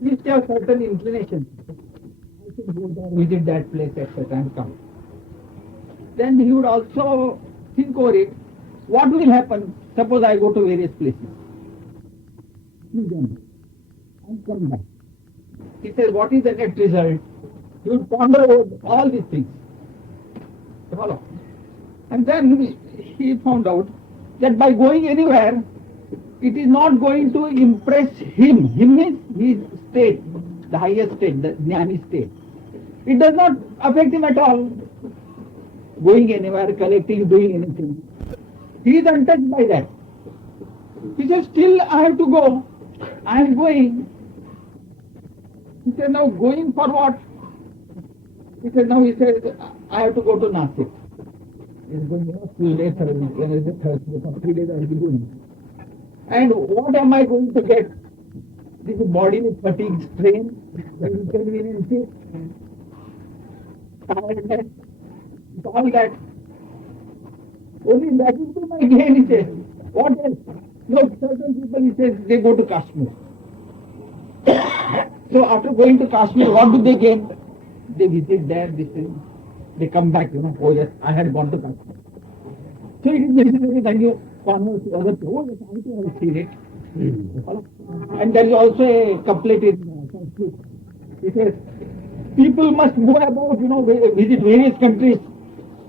He used to have certain inclination. I should go there, visit that place, etc. and come. Then he would also think over it. What will happen? Suppose I go to various places. And come back. He says, what is the net result? He would ponder over all these things. Follow? And then he found out that by going anywhere, it is not going to impress him. Him means his state, the highest state, the jnani state. It does not affect him at all. Going anywhere, collecting, doing anything. He is untouched by that. He says, still I have to go. I am going. He said, now going for what? He said, I have to go to Nasik. He's going, Tuesday, Thursday, Wednesday, Thursday, for 3 days I will be going. And what am I going to get? This body with fatigue, strain, inconveniences, tiredness, all that. Only that will be my gain, he says. What else? No, certain people, he says, they go to Kashmir. So after going to Kashmir, what do they gain? They visit there, they come back, oh yes, I had gone to Kashmir. So it is necessary that you converse to other people. Oh yes, I too have seen it. And there is also a couplet in Sanskrit. It says, people must go about, visit various countries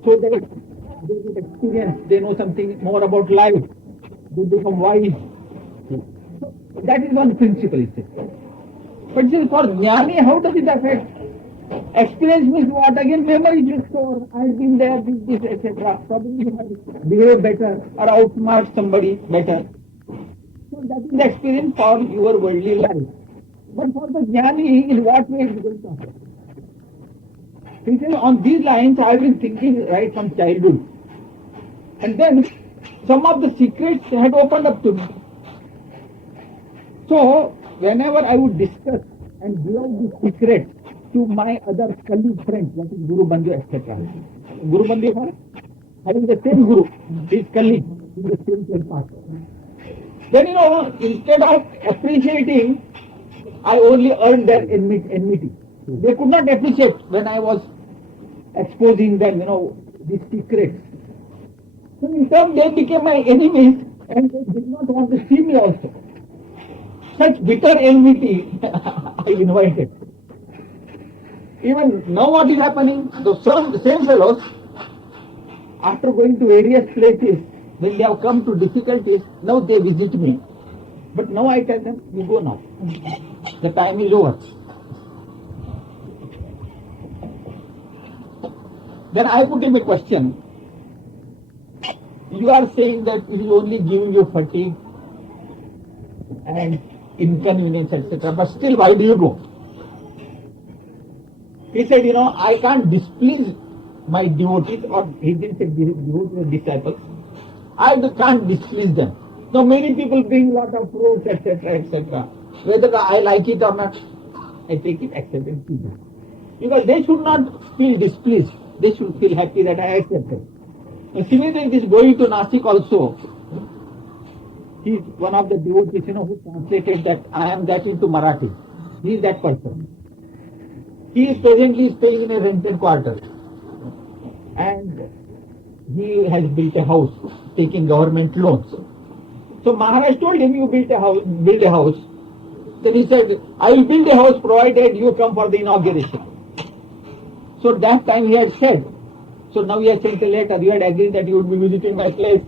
so that they get experience, they know something more about life, they become wise. So that is one principle, it says. But still for jnani, how does it affect? Experience means what? Again, memory you store. I've been there, this, etc. Probably you might behave better or outsmart somebody better. So that is the experience for your worldly life. But for the jnani, in what way it is going to happen? He says, on these lines, I have been thinking right from childhood. And then some of the secrets had opened up to me. So, whenever I would discuss and give out the secrets to my other colleague friends, that is Guru Bandhu, etc. Guru Bandhu is having the same Guru, his colleague, in the same path. Then, instead of appreciating, I only earned their enmity. They could not appreciate when I was exposing them, these secrets. So in turn, they became my enemies and they did not want to see me also. Such bitter enmity I invited. Even now what is happening, the same fellows, after going to various places, when they have come to difficulties, now they visit me. But now I tell them, you go now. The time is over. Then I put him a question. You are saying that it is only giving you fatigue and inconvenience, etc. But still, why do you go? He said, I can't displease my devotees, or he didn't say devotees or disciples. I can't displease them. Now many people bring lot of fruits, etc., etc. Whether I like it or not, I take it, accept it, keep it. Because they should not feel displeased. They should feel happy that I accept it. And similarly, this going to Nasik also, he is one of the devotees, who translated that I am that into Marathi. He is that person. He is presently staying in a rented quarter. And he has built a house, taking government loans. So Maharaj told him, you build a house. Then he said, I will build a house provided you come for the inauguration. So that time he had said, so now he has sent a letter, you had agreed that you would be visiting my place.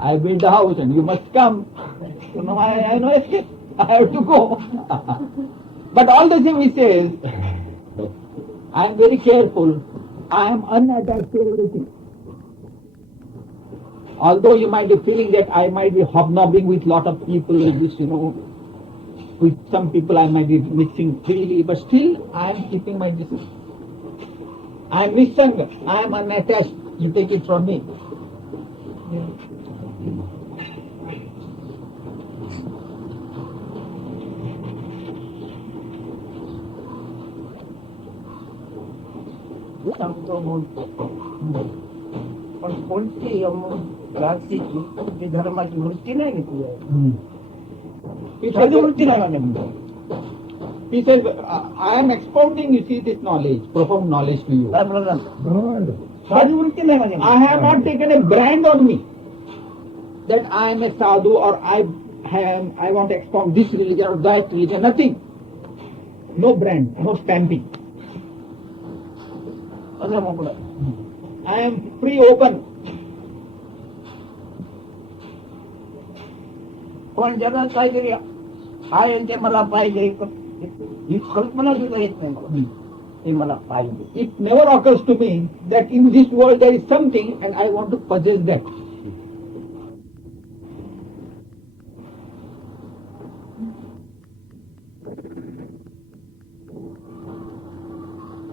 I built a house and you must come. So now I have no escape. I have to go. But all the same he says, I am very careful. I am unattached to everything. Although you might be feeling that I might be hobnobbing with lot of people, with some people I might be mixing freely, but still I am keeping my distance. I am Nisanga. I am unattached. You take it from me. पण कोणती राजकीय धर्माची वृत्ती नाही घेतली आहे. साधी वृत्ती नाही माझ्याकडे. He says, I am expounding, you see, this knowledge, profound knowledge to you. साधी वृत्ती नाही माझ्याकडे. I have not taken a brand on me that I am a sadhu or I want to expound this religion or that religion, nothing. No brand, no stamping. I am free, open. पण जगात काहीतरी आहे ते मला पाहिजे ही कल्पना सुद्धा येत नाही मला. ते मला पाहिजे. It never occurs to me that in this world there is something and I want to possess that.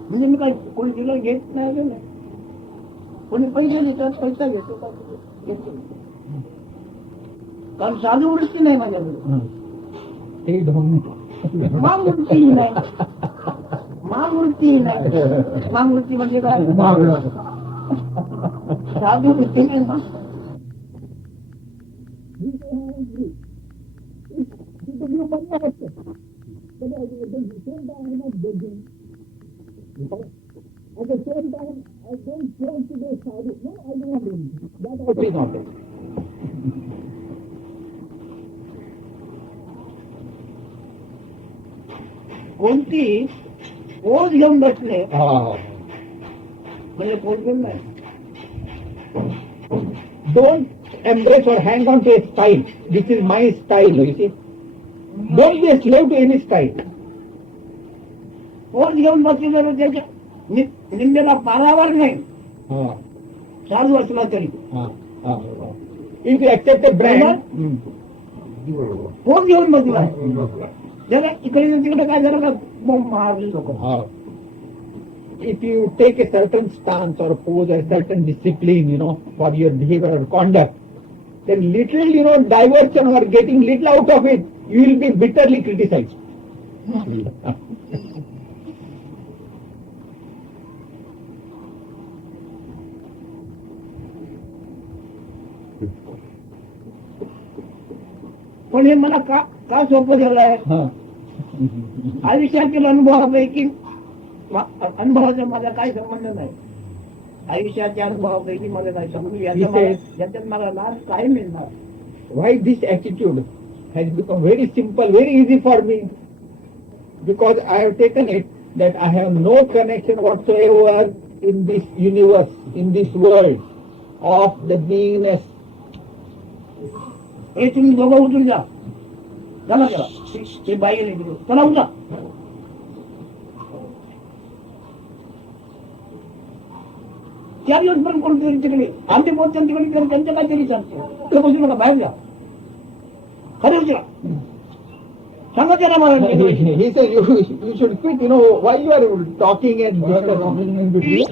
म्हणजे मी काही कोणी दिलं घेत नाही. कोणी पैसे देतात, पैसा घेतो का घेतो. कारण साधी वृत्ती नाही माझ्याकडे. माग वृत्ती नाही. माग वृत्ती नाही. माग वृत्ती म्हणजे काय? साधी वृत्ती नाही ना. At the same time, I don't want to be sadhu. No, I don't want to be. That also is not it. कोणती पोज घेऊन बसले म्हणजे पोज घेऊन नाही. Don't embrace or hang on to a style. This is my style, you see. Don't be a slave to any style. Pose घेऊन बसले त्याच्या निंदेला पारावर नाही. साधू असला तरी If you accept a brand, pose घेऊन बसला जरा इकडे तिकडे काय झालं का बोंब मारली लोक. if you take a certain stance or pose or a certain discipline, for your behavior or conduct, then little, diversion or getting little out of it, you will be bitterly criticized. पण हे मला का सोपं झालं आहे. आयुष्यातील अनुभवापैकी अनुभवाचा माझा काही संबंध नाही. आयुष्याच्या अनुभवापैकी मला काही संबंध याच्यात मला लाभ काय मिळणार. Why this attitude has become very simple, very easy for me, because I have taken it that I have no connection whatsoever in this universe, in this world of the beingness. हे तुम्ही दोघं उठून जा. चला चला ते by चला उठा. चार दिवसपर्यंत कोणतरी तिकडे आमचे पोहोचतात तिकडे त्यांचं काहीतरी चालते. तिकडे बसू नका, बाहेर जा. खरे उचला सांगा त्याला मला. He says you should quit, why you are talking and discussing in between.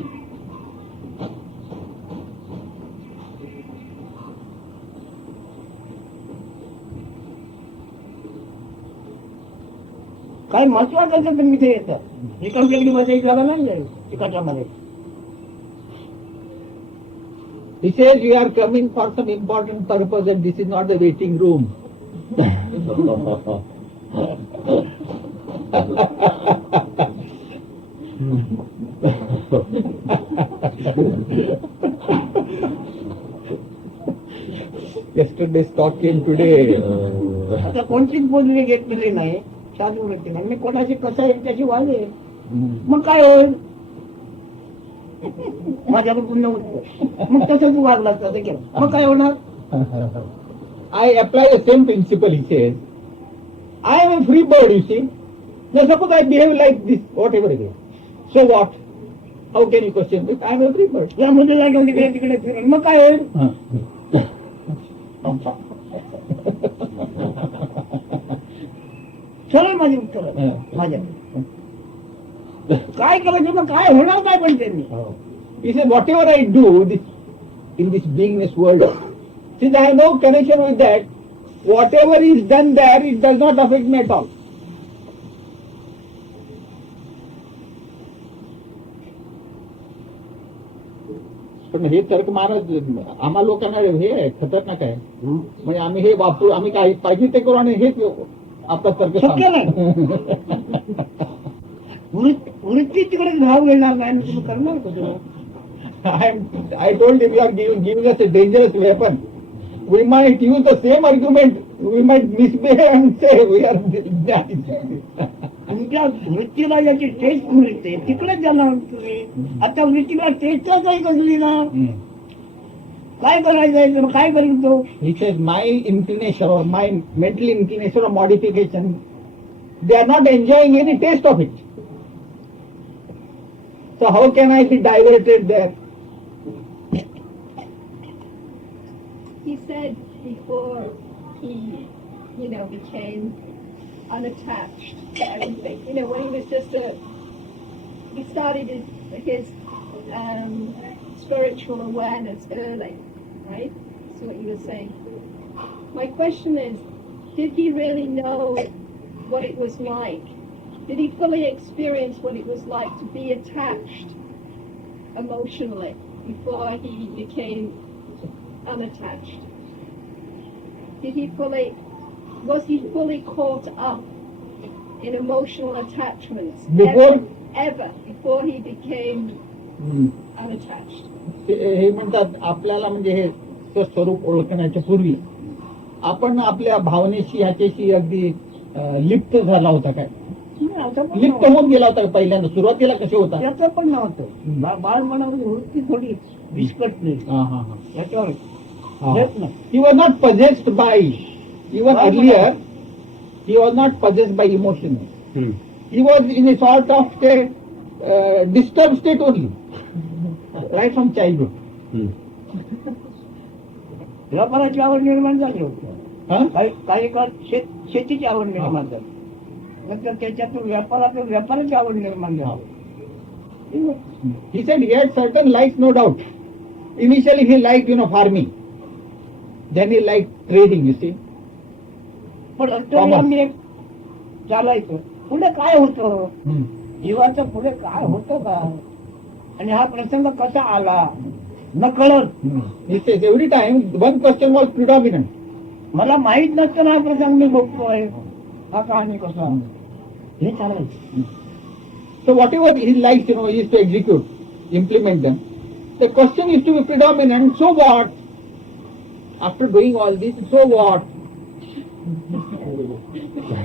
काही महत्वाचं असेल तर मी ते येतात. एकांच्याकडे बसायची जागा नाही जाईल एकाच्यामध्ये. He says you are coming for some important purpose and this is not the waiting room. Yesterday's talk came today. आता कोणतीच बोलणी घेतलेली नाही. साधू वृत्ती नाही. मी कोणाशी कसं आहे त्याची वागेल. मग काय होईल. माझ्याकडे पुण्य होत मग तसंच वागला असतं केलं मग काय होणार. I apply the same principle, he says. I am a free bird, you see. Now suppose I behave like this, whatever it is. So what? How can you question it? I am a free bird. या मुलीला घेऊन तिकडे तिकडे फिरेल मग काय होईल. सरळ माझी उत्तर माझ्या काय करायचं मग काय होणार काय पण त्यांनी. He said, whatever I do in this beingness world, since I have no connection with that, whatever is done there, it does not affect me at all. From हे तर्क महाराज आम्हा लोकांना हे आहे, खतरनाक आहे. म्हणजे आम्ही हे वापरू, आम्ही काय पाहिजे ते करू आणि हेच आपला तर्क शक्य नाही. वृत्ती तिकडे भाव घेणार नाही, तुम्ही करणार कसं? I told him, you are giving us a dangerous weapon. We might use the same argument. We might misbehave and say we are. तुमच्या वृत्तीला याची टेस्ट मिळते तिकडे जाणार तुम्ही. आता वृत्तीला टेस्टच काही कसली ना, काय करायचं, काय करेल तो? He says my inclination or my mental inclination or modification, they are not enjoying any taste of it. So how can I be diverted there? He said before he, became unattached to everything. When he was just he started his spiritual awareness early, right? That's what he was saying. My question is, did he really know what it was like? Did he fully experience what it was like to be attached emotionally before he became unattached? Was he fully caught up in emotional attachments before he became unattached? हे म्हणतात आपल्याला म्हणजे हे स्वस्वरूप ओळखण्याच्या पूर्वी आपण आपल्या भावनेशी ह्याच्याशी अगदी लिप्त झाला होता काय? लिप्त होऊन गेला होता पहिल्यांदा, सुरुवातीला कसे होता? त्याचं पण नव्हतं. बाळपणामध्ये वृत्ती थोडी विस्कटली याच्यावर. He was not possessed by, even earlier, he was not possessed by emotion. He was in a sort of disturbed state only, right from childhood. व्यापाराची आवड निर्माण झाली होती. काही काळ शेतीची आवड निर्माण झाली, नंतर त्याच्यातून व्यापाराची आवड निर्माण झाली. He said he had certain likes, no doubt. Initially he liked, farming. Then he liked trading, you see. पण आम्ही एक चालायचो. पुढे काय होतं, जीवाचं पुढे काय होतं का, आणि हा प्रसंग कसा आला न कळत. He says every time one question was predominant. मला माहित नसतं हा प्रसंग मी बघतोय, हा कहाणी कसा, हे चालायचं. So whatever he likes, he used to execute, implement them. The question used to be predominant. So what? After doing all this, so what?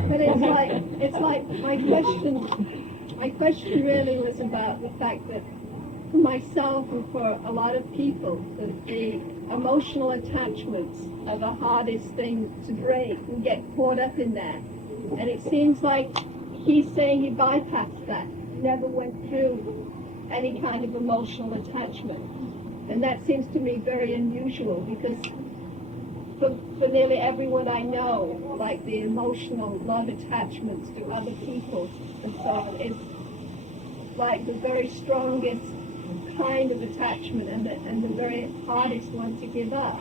But it's like my question really was about the fact that for myself and for a lot of people, that the emotional attachments are the hardest thing to break and get caught up in that. And it seems like he's saying he bypassed that, never went through any kind of emotional attachment. And that seems to me very unusual, because for nearly everyone I know, like the emotional love attachments to other people and so on, is like the very strongest kind of attachment and the very hardest one to give up.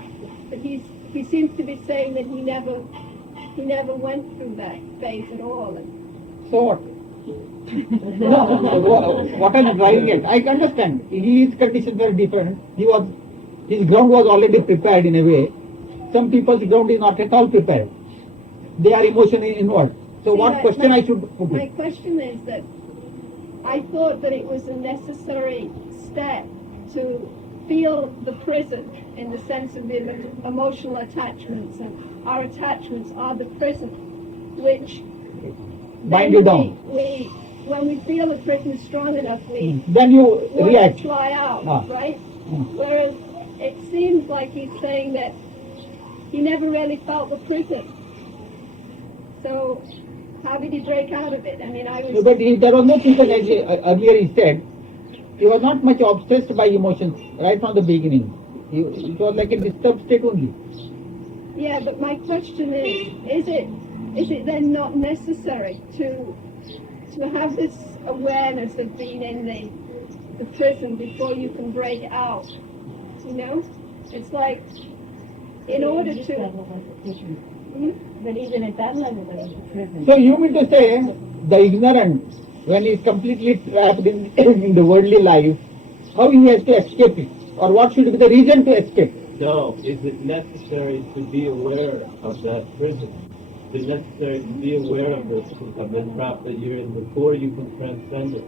But he seems to be saying that he never went through that phase at all. So what? What are you driving at? I understand. His conditions were different. His ground was already prepared in a way. Some people's ground is not at all prepared. They are emotionally involved. So what question I should put? My question is that I thought that it was a necessary step to feel the prison in the sense of the emotional attachments, and our attachments are the prison, which bind you down. When we feel the prison strong enough, then you react. Fly out, right? Whereas it seems like he's saying that he never really felt the prison. So how did he break out of it? I mean, But there was no prison, as earlier he said. He was not much obsessed by emotions right from the beginning. It was like a disturbed state only. Yeah, but my question is it then not necessary to have this awareness of being in the prison before you can break out? It's like, in order to... So you mean to say, the ignorant, when he is completely trapped in the worldly life, how he has to escape it? or what should be the reason to escape? No, is it necessary to be aware of that prison? Is it necessary to be aware of the trap that you're in before you can transcend it?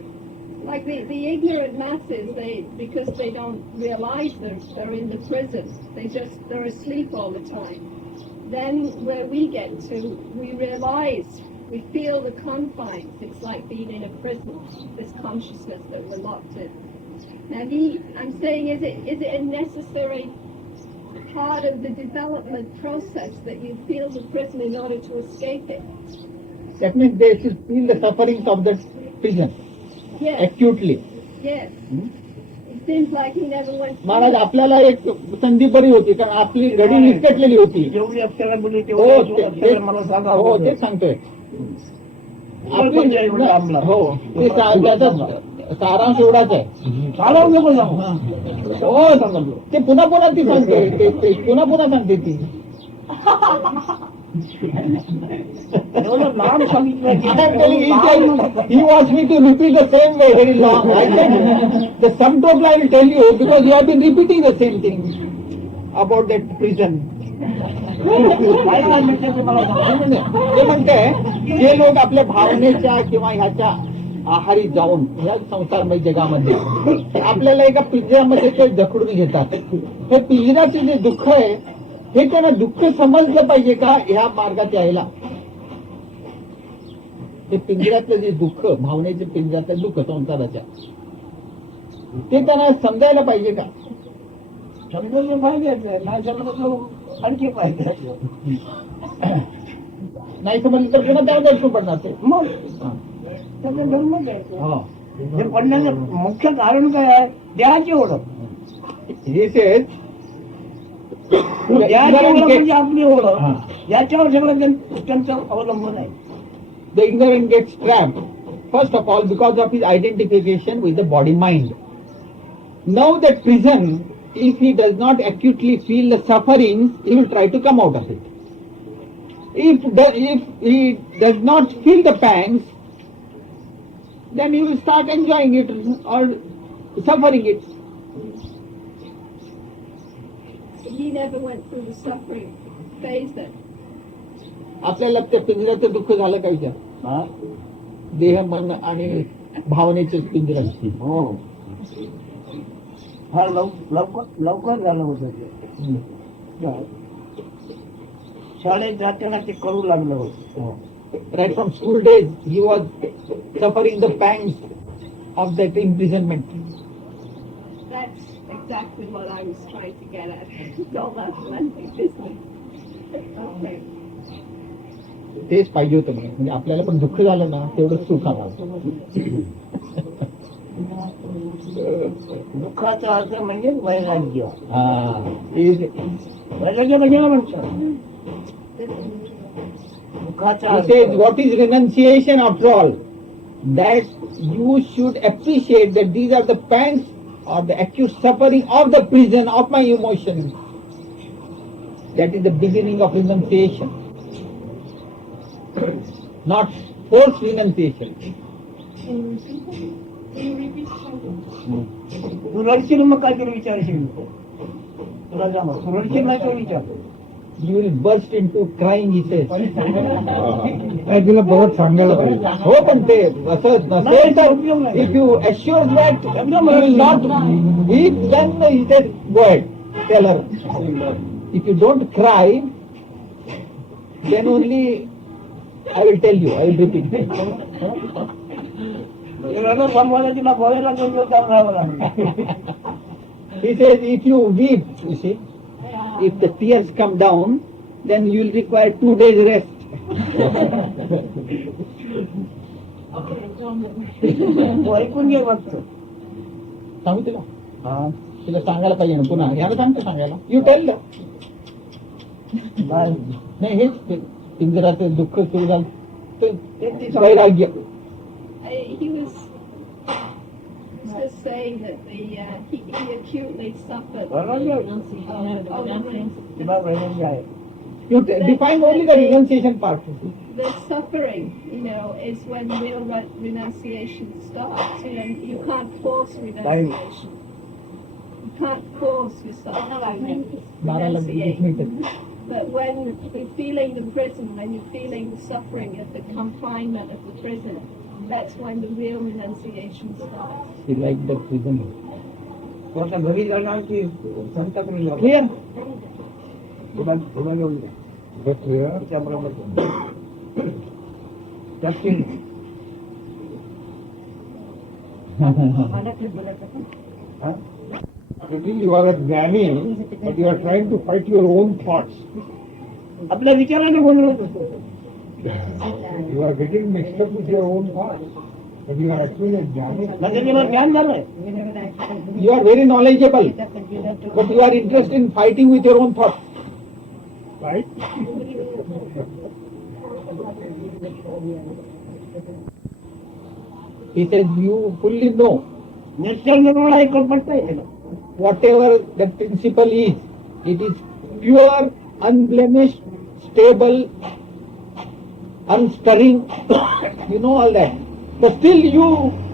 Like the ignorant masses, because they don't realize they're in the prison. They're asleep all the time. Then where we get to, we realize, we feel the confines. It's like being in a prison, this consciousness that we're locked in. Now I'm saying, is it a necessary part of the development process that you feel the prison in order to escape it? That means they should feel the sufferings of that prison Yes. acutely. Yes. It seems like he never went. महाराज आपल्याला एक संधी बरी होती कारण आपली घडी निसटलेली होती. जेवढी अक्षर बोलली हो तेवढी अक्षर मला सांगा. हो तेच सांगतोय. पण जय बोलला आम्हाला. हो ते त्याचा सारांश एवढाच आहे. चालव नको जाऊ. हो ते पुन्हा पुन्हा ती सांगते ते पुन्हा पुन्हा सांगते ती. एवढं लांब सांगितलं की he wants me to repeat the same way very long. I said the sum total I will tell you because you have been repeating the same thing about that prison. काय सांगितलं ते मला सांगा. ते म्हणते जे लोक आपल्या भावनेच्या किंवा ह्याच्या आहारी जाऊन या संसारमय जगामध्ये आपल्याला एका पिंजऱ्यामध्ये ते जखडून घेतात. हे पिंजऱ्याचे जे दुःख आहे हे त्यांना दुःख समजलं पाहिजे का ह्या मार्गात यायला? ते पिंजऱ्यातलं जे दुःख, भावनेचे पिंजऱ्यातलं दुःख संसाराच्या, ते त्यांना समजायला पाहिजे का? समजून पाहिजे. नाही समजलं आणखी पाहिजे. नाही समजलं तर पुन्हा त्यावर दर्शन पडणार ते. मग त्याचं धर्मच आहे. हो. हे पडण्याचं मुख्य कारण काय आहे? देहाची ओळख. हे सेज देहाची ओळख म्हणजे आपली ओळख. याच्यावर सगळं त्यांचं अवलंबून आहे. The ignorant gets trapped, first of all, because of his identification with the body-mind. Now that prison, if he does not acutely feel the sufferings, he will try to come out of it. If he does not feel the pangs, then he will start enjoying it or suffering it. He never went through the suffering phase then. आपल्याला त्या पिंजऱ्याचं दुःख झालं का विचार? देह मन आणि भावनेचं पिंजरा. हो फार लवकर झालं होतं ते. शाळेत जाताना ते करू लागलं होतं. Right from school days, he was suffering the pangs of that imprisonment. That's exactly what I was trying to get at. All that lengthy business. Okay. तेच पाहिजे होतं मला. म्हणजे आपल्याला पण दुःख झालं ना तेवढं सुख आलं. दुःखाचा अर्थ म्हणजे वैराग्य. वैराग्य कशाला म्हणतात? दुःखाचा He says, what is renunciation after all? That you should appreciate that these are the pangs or the acute suffering of the prison of my emotions. That is the beginning of renunciation. Not forced renunciation. तू रडशील मग काहीतरी विचारशील. तुला जमा तू रडशील नाही तो विचार. You will burst into crying, he says. तिला बहुत सांगायला पाहिजे. हो पण ते असं नसेल तर if you assure that you will not, then he said, go ahead, tell her. If you don't cry, then only I will tell you, I will repeat. रडत थांबवायला तिला बोलायला घेऊन राहावं लागलं. He says, if you weep, you see, if the tears come down, then you will require 2 days rest. तू ऐकून घे फक्त. सांगू तिला? तिला सांगायला पाहिजे ना पुन्हा. याला सांगतो सांगायला. You tell. नाही हेच पिंजराचं दुःख सुरू झालं ते वैराग्य. He was just saying that he acutely suffered. You define only the renunciation part. The suffering, is when real renunciation starts. You can't force renunciation. You can't force yourself to बाराला renunciate. Minute But when you're feeling the prison, when you're feeling the suffering of the confinement of the prison, that's when the real renunciation starts. He liked the prison. तो आता घरी जाणार की संताकडे जाणार? Clear? थोडा थोडा घेऊन जा. But here, त्याच्याबरोबर त्याची हा? you are a Jnani, but you are trying to fight your own thoughts. आपल्या विचाराने गोंधळ होतो. You are getting mixed up with your own thoughts. But you are actually a Jnani. म्हणजे तुला ज्ञान झालंय. You are very knowledgeable, but you are interested in fighting with your own thoughts. Right? He says you fully know निश्चय निर्मळ आहे कल्पटतंय. whatever that principle is, it is pure, unblemished, stable, unstirring. You know all that. But still you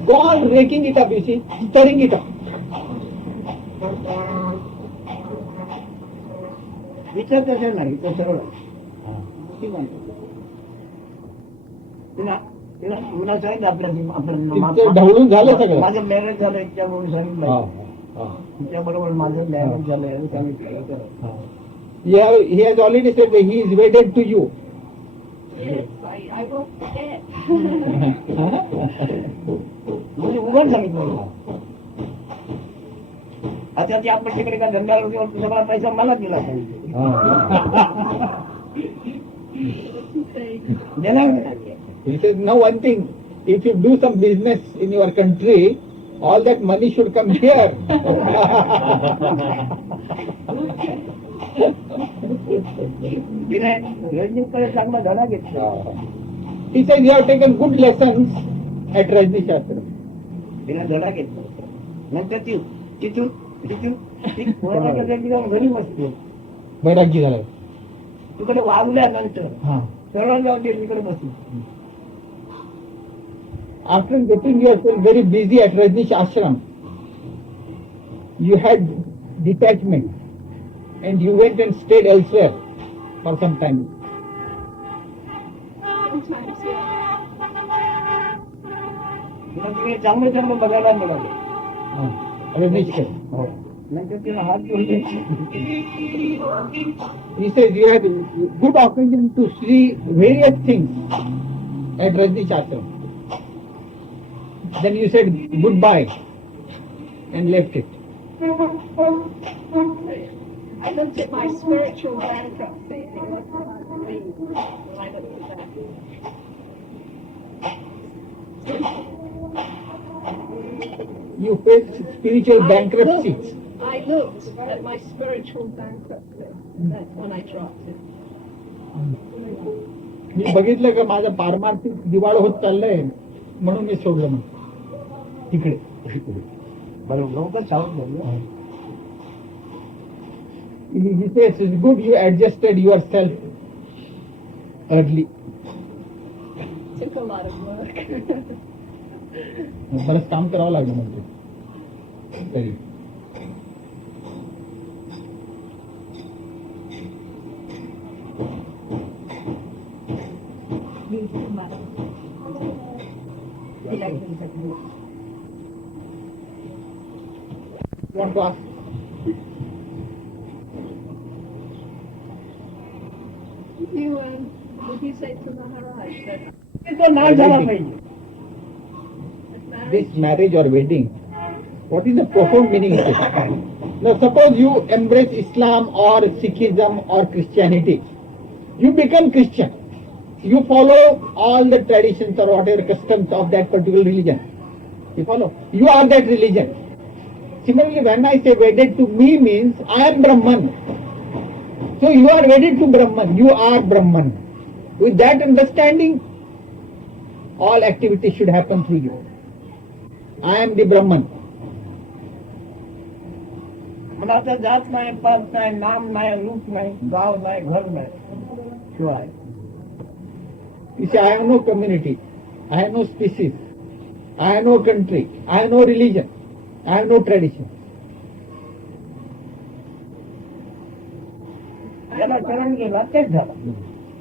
go on raking it up, you see, stirring it up. विचार तसा नाही, तो सरळ आहे. ठीक आहे. तिला तिला मला सांगितलं तिथे ढवळून झालं सगळं. माझं मॅरेज झालं त्यामुळे सांगितलं. तिच्याबरोबर माझं मॅरेज झालं सांगितलं. He has already said that he is wedded to you. Yes, I won't forget. म्हणजे उघड सांगितलं. आता ते आपण तिकडे का धंद्याला गेलो, सगळा पैसा मला दिला पाहिजे. देणार नाही. He says, no, one thing, if you do some business in your country, all that money should come here. तिने रजनीकडे चांगला धडा घेतला. He says, you have taken good lessons at Rajni Shastra. तिने धडा घेतला. नंतर ती तिथून तिथून घरी बसतो. वैराग्य झाला. तिकडे वागल्यानंतर हा. सरळ जाऊन तिकडे बसतो. After getting yourself very busy at Rajnish ashram, you had detachment and you went and stayed elsewhere for some time. Sometimes, yeah. तिला तिकडे चांगलं चांगलं बघायला मिळालं. Rajnish. नंतर तिला हात जोडले. He says you had good occasion to see various things at Rajnish ashram. Then you said goodbye and left it. I looked at my spiritual bankruptcy and it wasn't hard to read when I looked at that. You faced spiritual bankruptcy. I looked at my spiritual bankruptcy when I dropped it. मी बघितलं का माझं पारमार्थिक दिवाळ होत चाललंय म्हणून मी सोडलं म्हणून तिकडे. बरोबर लवकर सावध झालं. He says it's good you adjusted yourself early. Took a lot of work. बरंच काम करावं लागलं म्हणजे तरी. You want to ask? Would you say to Maharaj that तो नाही झाला पाहिजे. This marriage or wedding, what is the profound meaning of it? Now suppose you embrace Islam or Sikhism or Christianity. You become Christian. You follow all the traditions or whatever customs of that particular religion. You follow? You are that religion. Similarly, when I say wedded to me means I am Brahman. So you are wedded to Brahman. You are Brahman. With that understanding, all activities should happen through you. I am the Brahman. मला आता जात नाही, पात नाही, नाम नाही, रूप नाही, गाव नाही, घर नाही. शिवाय You say, I have no community, I have no species, I have no country, I have no religion, I have no tradition. ज्याला शरण गेला तेच झालं.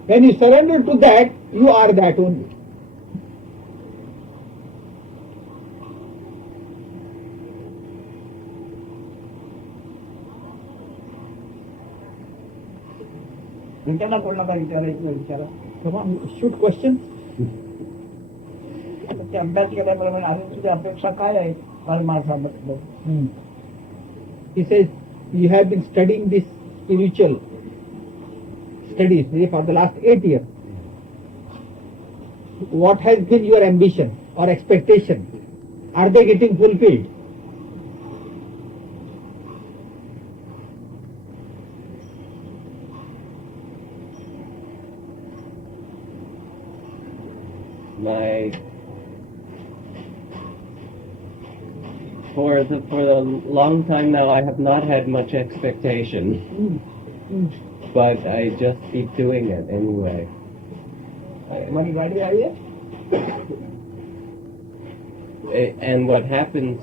When you surrender to that, you are that only. विचारा कोणाला विचारायचं विचारा. Come on, shoot questions. ते अभ्यास केल्याप्रमाणे अजून तुझी अपेक्षा काय आहे परमार्थाबद्दल? He says, you have been studying this spiritual studies for the last 8 years. What has been your ambition or expectation? Are they getting fulfilled? For a long time now, I have not had much expectation, but I just keep doing it anyway. माझी गाडी आई आहे. And what happens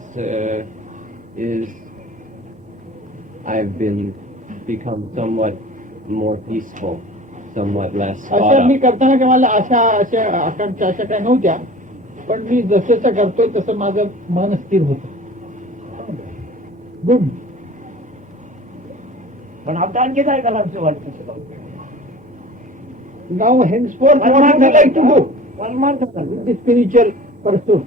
is I've become somewhat more peaceful, somewhat less caught असं मी up. करताना की मला अशा आकांक्षा अशा काही नव्हत्या, पण मी जसं करतोय तसं माझं मन स्थिर होतं. गुड. पण आता आणखी काय करायचं वाटतं? Now henceforth what would you like to do परमार्थ with the spiritual pursuit?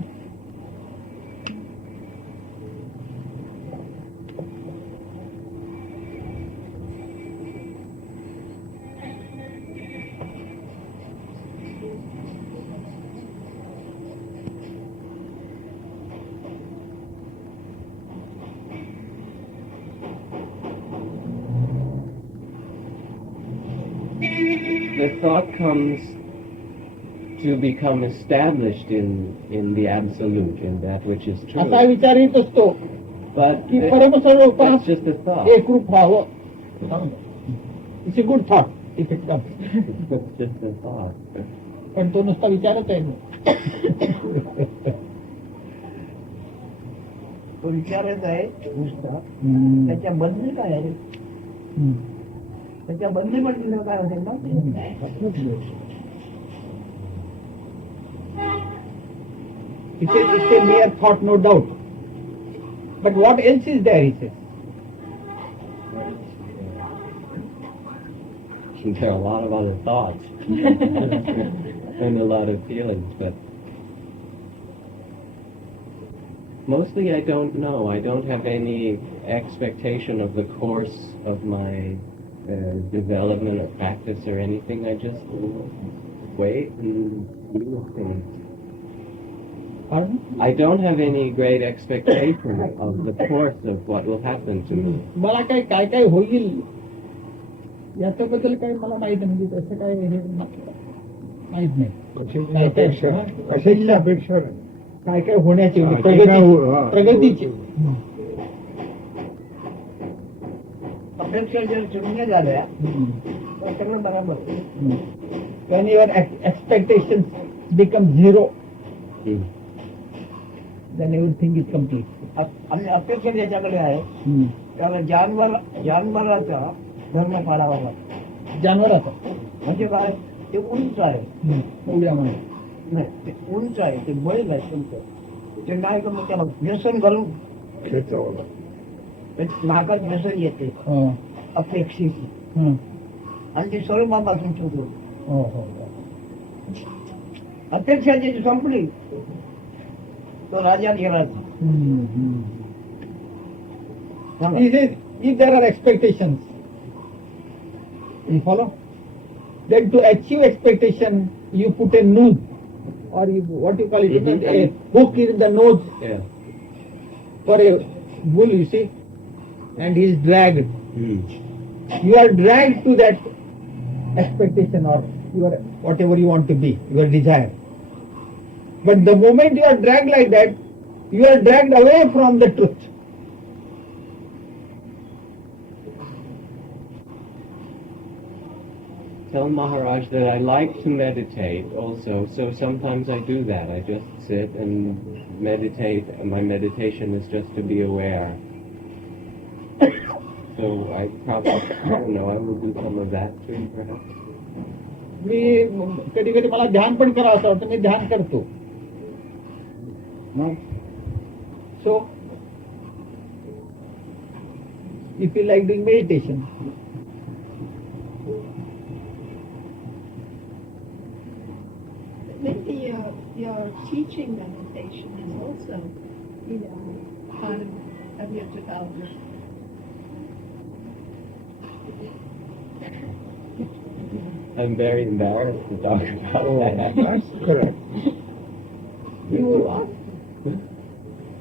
The thought comes to become established in the absolute, in that which is true. असा विचार येत असतो But की परमस्वरूप that's just a thought. एकरूप व्हावं. It's a good thought if it comes. It's just a thought. पण तो नुसता विचारच आहे ना. तो विचारच आहे नुसता. त्याच्या बंदी काय आहे? त्याच्या बंदी म्हटलं काय असेल ना? He says it's a mere thought, no doubt. But what else is there, he says? There are a lot of other thoughts and a lot of feelings, but mostly I don't know. I don't have any expectation of the course of my development or practice or anything. I just wait and do things. Pardon? I don't have any great expectation of the course of what will happen to me. मला काय काय काय होईल याच्याबद्दल काही मला माहित नाही, म्हणजे तसं काय हे माहित नाही. कशाची अपेक्षा नाही. काय काय होण्याची हा, प्रगतीची. अपेक्षा जर शून्य झाल्या तर सगळं बरोबर. When your expectations become zero, then everything is complete. आणि अपेक्षा ज्याच्याकडे आहे त्याला जानवराचा धर्म पाळावा लागतो. जानवराचा म्हणजे काय? ते उंच आहे. उड्यामुळे नाही, ते उंच आहे, ते बैल आहे तुमचं. ते नाही का मग त्याला व्यसन घालून खेचावं लागतं. नाकात व्यसन येते अपेक्षेची, आणि ती स्वरूपापासून सुटून अपेक्षा ज्याची संपली तो राजा गेला. He says, if there are expectations, you follow? Then to achieve expectation, you put a noose, or what you call it, a hook in the nose for a bull, you see, and he is dragged. You are dragged to that expectation or your whatever you want to be, your desire. But the moment you are dragged like that, you are dragged away from the truth. Tell Maharaj that I like to meditate also, so sometimes I do that. I just sit and meditate, and my meditation is just to be aware. So I probably, I don't know, I will do some of that too, perhaps. मी कधी कधी मला ध्यान पण करावं असं वाटतं, मी ध्यान करतो. So if you like doing meditation, Maybe your teaching meditation is also, part of your development. I'm very embarrassed to talk about that. That's correct. you are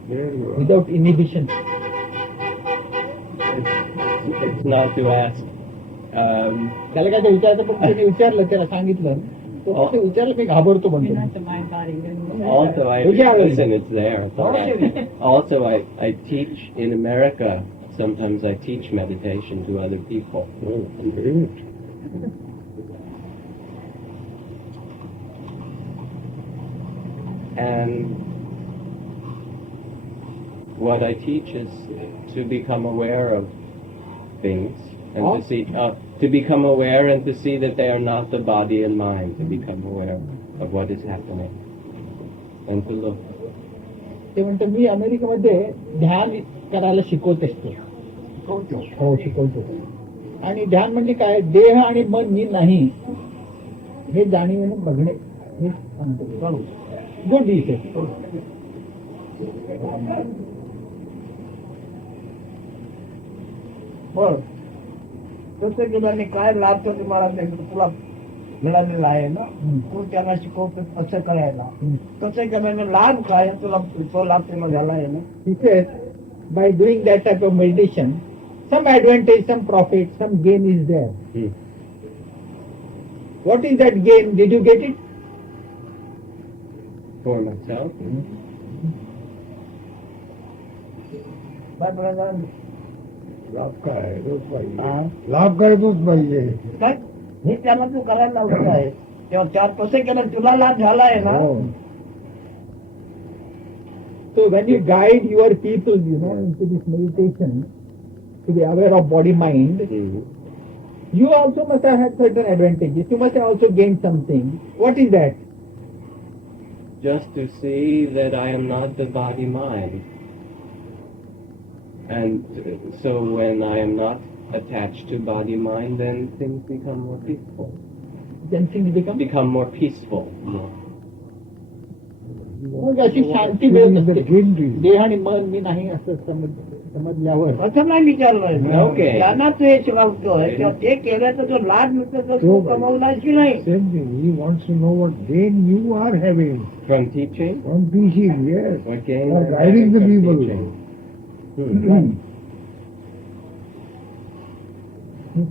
There you are. without inhibition. It's not to ask. त्याला काय ते विचारायचं, पण त्याने विचारलं, त्याला सांगितलं, तो ते विचारलं, मी घाबरतो म्हणतो. Also, listen, it's there. It's all right. Also, I teach in America. Sometimes I teach meditation to other people. Oh, great. And what I teach is to become aware of things and to see, to become aware and to see that they are not the body and mind. To become aware of what is happening and to look. ते म्हणतो मी अमेरिकेमध्ये ध्यान करायला शिकवत असतो. हो, शिकवतो. आणि ध्यान म्हणजे काय, देह आणि मन मी नाही हे जाणीवेने बघणे, हे सांगतो. गुड इथे बर तसं केल्याने काय लाभ तर तुम्हाला तुला मिळालेला आहे ना, तू त्यांना शिकवतो कसं करायला, तसं केल्याने लाभ काय तुला, तो लाभ तुला झाला आहे ना. He says, by doing that type of meditation, some advantage, some profit, some gain is there. What is that gain? Did you get it? For myself? काय म्हणाला? लाभ काय तोच पाहिजे. हा? लाभ काय तोच पाहिजे. काय हे त्याला तू करायला लावलं आहे, तेव्हा त्या तसं केलं तुला लाभ झाला आहे ना. हो. So when you guide your people, into this meditation, to be aware of body mind, you also must have had certain advantages. You must have also gained something. What is that? Just to see that I am not the body mind. And so when I am not attached to body mind, then things become more peaceful. Then things become more peaceful. मग अशी शांती Feeling मिळत the असते. guilty. देह आणि मन मी नाही असं समजल्यावर. असं नाही विचारलंय. Okay. त्यांना तू हे शिकवतोय तेव्हा ते केल्याचा जो लाभ मिळतो तो तू कमवलाय की नाही. Same thing. He wants to know what gain you are having From teaching? from teaching. Yes. What gain? For am I guiding the having from people. teaching?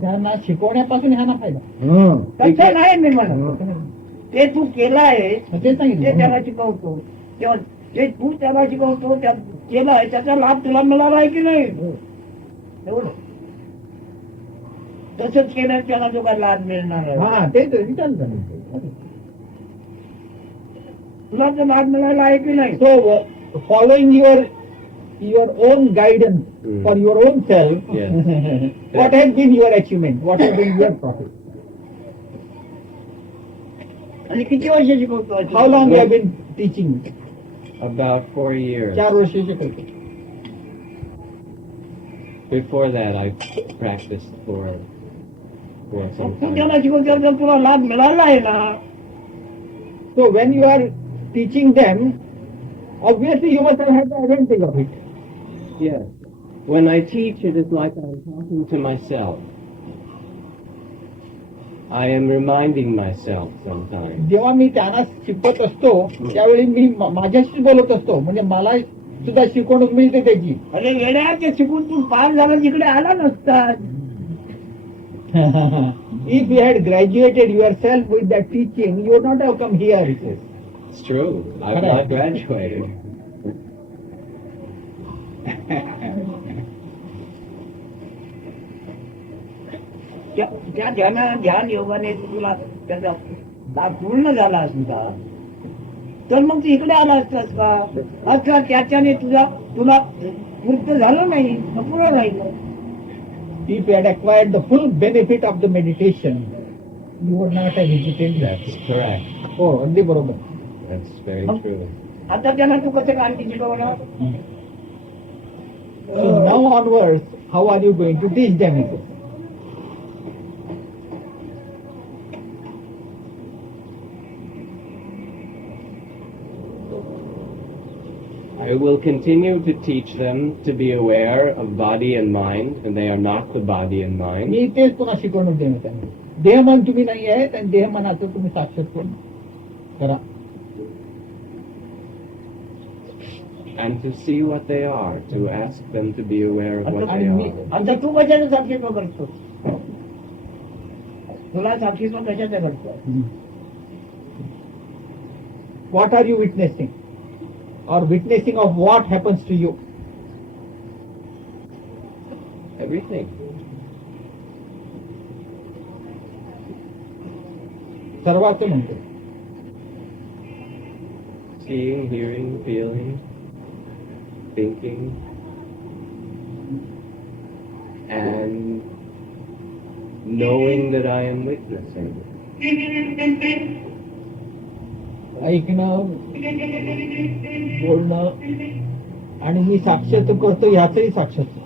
त्यांना शिकवण्यापासून ह्यांना फायदा. हा. तसं नाही मी म्हणत, ते तू केलं आहे ते ते सांगितलं. त्याला शिकवतो, तेव्हा ते तू त्याला शिकवतो, त्या केलं आहे त्याचा लाभ तुला मिळाला आहे की नाही. एवढं तसंच केलं त्याला जो काय लाभ मिळणार आहे, हा तेच विचारलं. तुला तो लाभ मिळाला आहे की नाही. So following your own guidance for your own self, Yes. what has been your achievement? What has been your profit? आणि किती वर्ष शिकवतो. How long you have been teaching? About 4 years. 4 वर्ष शिकवतो. Before that, I practiced for some तू time. त्याला शिकवतो तर तुला लाभ मिळाला आहे ना. So when you are teaching them, obviously you must have had the advantage of it. Yes. When I teach, it is like I'm talking to myself. I am reminding myself sometimes. जेव्हा मी त्यांना शिकवत असतो त्यावेळी मी माझ्याशी बोलत असतो, म्हणजे मला सुद्धा शिकवणूक मिळते त्याची. अरे येड्या, ते शिकून तू पास झाला तिकडे आला नसतात. If you had graduated yourself with that teaching, you would not have come here. He says. It's true. I've Correct. not graduated. त्या ध्यान योगाने तुला त्याचा लाभ पूर्ण झाला असता तर मग तू इकडे आला असतास का. असता त्याच्याने तुला पूर्ण झालं नाही, पूर्ण राहिलं. if you had acquired the full benefit of the meditation, you would not have hesitated. That's correct. Oh, अगदी बरोबर. That's very true. आता त्यांना तू कसं आणखी शिकवणार? So now onwards, how are you going to teach them it? I will continue to teach them to be aware of body and mind, and they are not the body and mind. मी तेच पुन्हा शिकवणूक देणं त्यांना. देह मन तुम्ही नाही आहेत आणि देह मनाचं तुम्ही साक्षात करा. And to see what they are, to ask them to be aware of what they are. आता तू कशाचं साक्षीत्व करतो? तुला साक्षीत्व कशाचं करतो? What are you witnessing? Or witnessing of what happens to you? Everything. सर्वाचं म्हणतो. Seeing, hearing, feeling, thinking, and knowing that I am witnessing. ऐकणं, बोलणं आणि मी साक्षात्व करतो ह्याचंही साक्षात्व.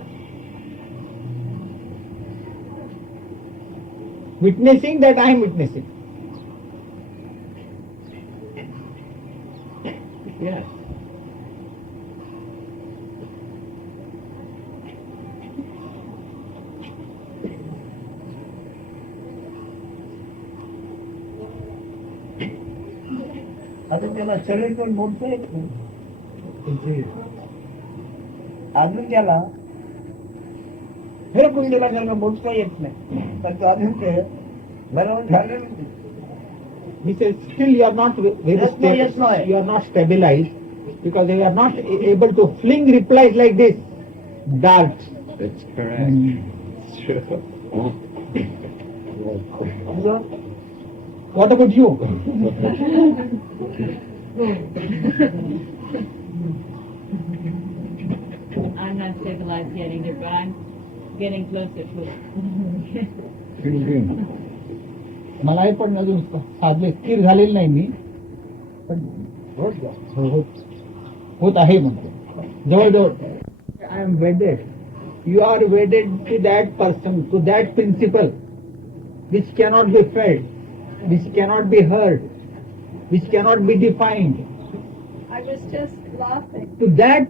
Witnessing that I am witnessing. Yes. आता त्याला सरळ पण बोलता येत नाही. अजून त्याला हे कुंडीला त्याला बोलता येत नाही. तर तो अजून ते बरोबर झालं नाही. He says, still you are not very Yes, no, stable. yes, no. You are not stabilized because you are not able to fling replies like this. Dart. That's correct. It's true. What about you? I'm not stabilized yet either, but I'm getting closer to it. मला हे पण अजून साधले स्थिर झालेलं नाही मी, पण होत आहे म्हणतो. जवळजवळ I am wedded. You are wedded to that person, to that principle which cannot be failed, which cannot be heard, which cannot be defined. I was just laughing. To that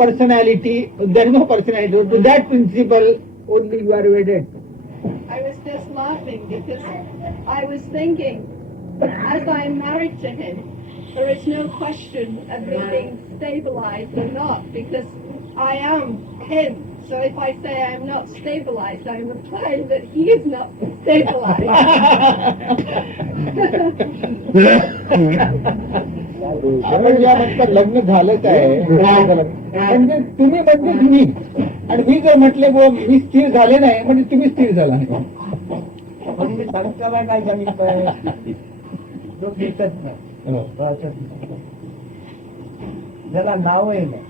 personality, there is no personality, to that principle only you are wedded. I was just laughing because I was thinking, as I'm married to him, there is no question of me being stabilized or not because I am him. So if I say I'm not stabilized, I'm implying that he is not stabilized. आपण ज्या म्हणतात लग्न झालंच आहे म्हणजे तुम्ही म्हणजे मी, आणि मी जर म्हटले मी स्थिर झाले नाही म्हणजे तुम्ही स्थिर झाला नाही. पण मी सांगताना काय सांगितलं तो दिसत नाही, त्याला नाव आहे ना,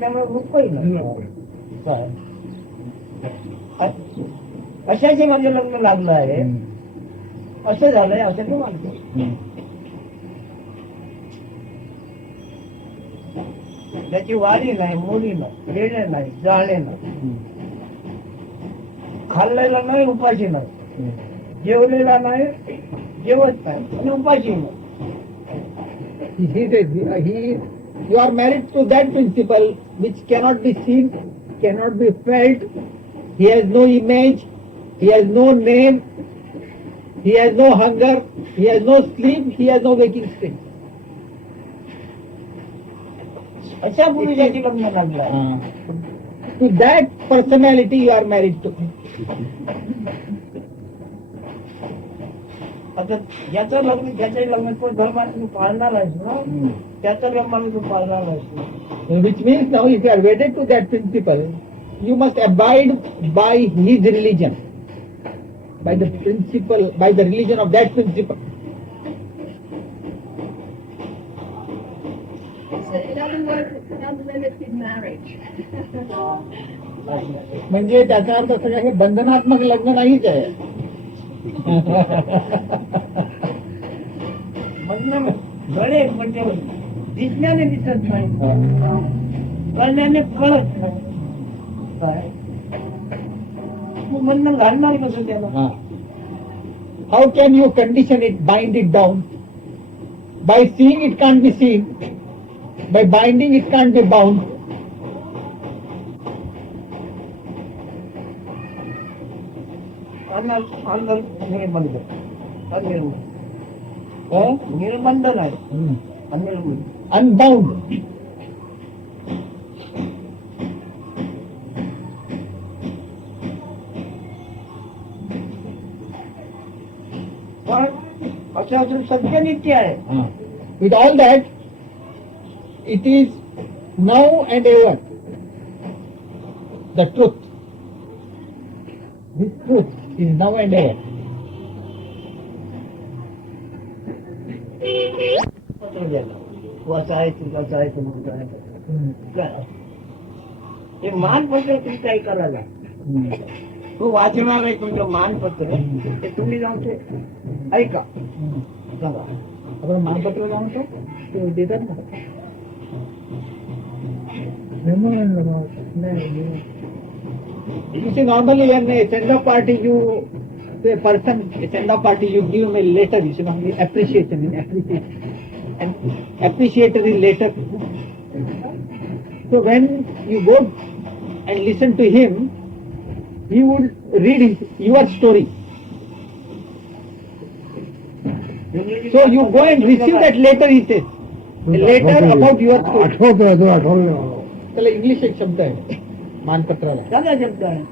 त्यामुळे रूपही नाही. कशाचे माझे लग्न लागलं आहे असं झालंय असं तू मानतो. त्याची वाढी नाही, मुली नाही, येणे नाही, जाणे नाही, खाल्लेला नाही, उपाशी नाही, जेवलेला नाही, जेवत नाही आणि उपाशी नाही. You are married to that principle which cannot be seen, cannot be felt. He has no image, he has no name, he has no hunger, he has no sleep, he has no waking state. अशा पुरुषाची लग्न लागलं आहे. To that personality you are married to. आता ज्याचं लग्न ज्याच्या लग्न तो धर्माने तू पाळणार आहेस ना, त्याचं धर्माने तू पाळणार आहेस. Which means now if you are wedded to that principle, you must abide by his religion, by the principle, by the religion of that principle. So in other words, it's an unlimited marriage. म्हणजे त्याचा अर्थ सगळं हे बंधनात्मक लग्न नाहीच आहे. म्हणणं गळे म्हणजे दिसण्याने दिसत नाही, कळण्याने कळत नाही. काय मग म्हणणं घालणार कसं त्याला? How can you condition it, bind it down? By seeing it can't be seen, bye binding it can't be bound. निर्बंध निर्बंध नाही, अनिर्बंध. अनबाउंड. पण असं सत्य नित्य आहे. With all that, it is now and ever the truth. This truth is now and ever. पत्र द्यायला असं आहे तुझं, असं आहे तुमचं, काय हे मानपत्र तुमचं ऐकायला तो वाचणार आहे तुमचं मानपत्र, ते तुम्ही जाऊन ते ऐका. सांगा आपण मानपत्र जाऊन ते देतात ना. You see, normally when a send off party, you to a person, a send off party, you give him a letter. You see, appreciation, and appreciatory letter. So when you go and listen to him, he would read your story. So you go and receive that letter, he says. A letter about your story. त्याला English एक शब्द आहे मानपत्राला. सगळा शब्द आहे.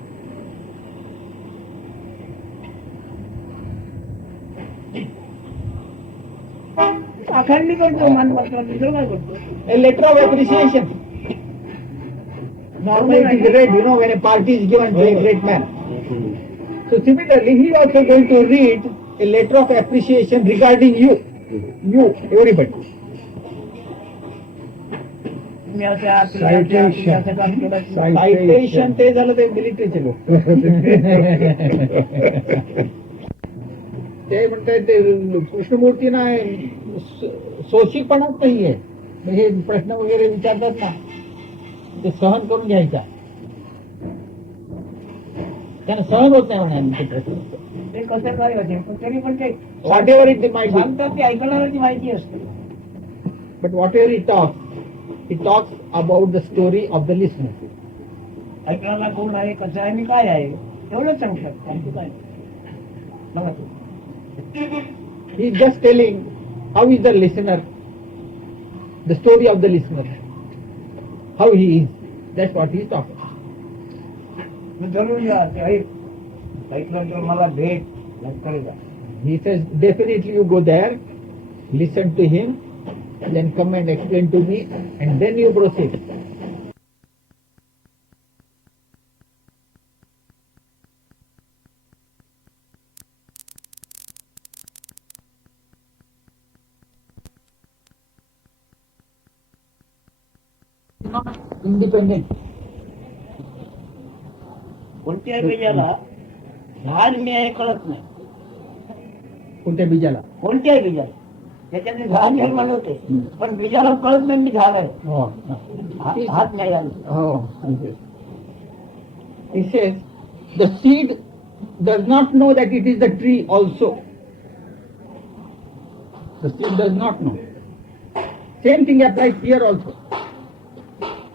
आखंडी करतो मानपत्र, दुसरं काय करतो? A letter of appreciation. Normally it is read, when a party is given to a great man. So similarly, he also going to read a letter of appreciation regarding you, everybody. Citation ते झालं ते मिलिटरीचे लोक. ते म्हणतात ते कृष्णमूर्तींना सोशिकपणाच नाहीये. हे प्रश्न वगैरे विचारतात ना, ते सहन करून घ्यायचा. त्यांना सहन होत नाही म्हणा ते प्रश्न. ते कसं काय होते, पण तरी पण ते वॉट एव्हर इट माहिती सांगतात, ते ऐकणाऱ्याची माहिती असते. But whatever it talks about the story of the listener. ऐकणारा कोण आहे, कसं आहे आणि काय आहे एवढंच सांगतात. आणखी काय बघा, he is just telling how is the listener, the story of the listener, how he is. That's what he is talking. मी जरूर या ते ऐकलं तर मला भेट नंतर जा. He says, definitely you go there, listen to him, and then come and explain to me, and then you proceed. Not independent. कोणत्या बीजाला झाड मी आहे कळत नाही. कोणत्या बीजाला? कोणत्याही बीजाला त्याच्याने झाड निर्माण होते, पण बीजाला कळत नाही मी झाड आहे. हात नाही आले. He says, the seed does not know that it is the tree also. The seed does not know. Same thing applies here also.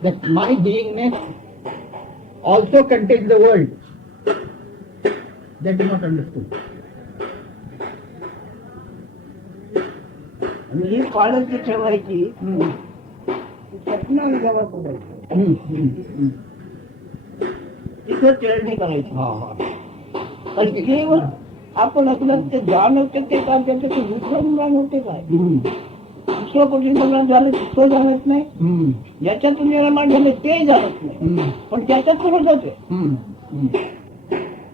That my beingness also contains the world. That is not understood. आणि ही काळजी ठेवायची, स्वप्न जवळ पडायची, तिथं चळणी करायची. आणि केवळ आपण आपलं ते जाणवते ते काम करते, ते दुसरं जाणवते काय, दुसरं कोणी निर्माण झालं तो जाणत नाही, ज्याच्यातून निर्माण झालं ते जाणत नाही, पण त्याच्यात सुरू जाते.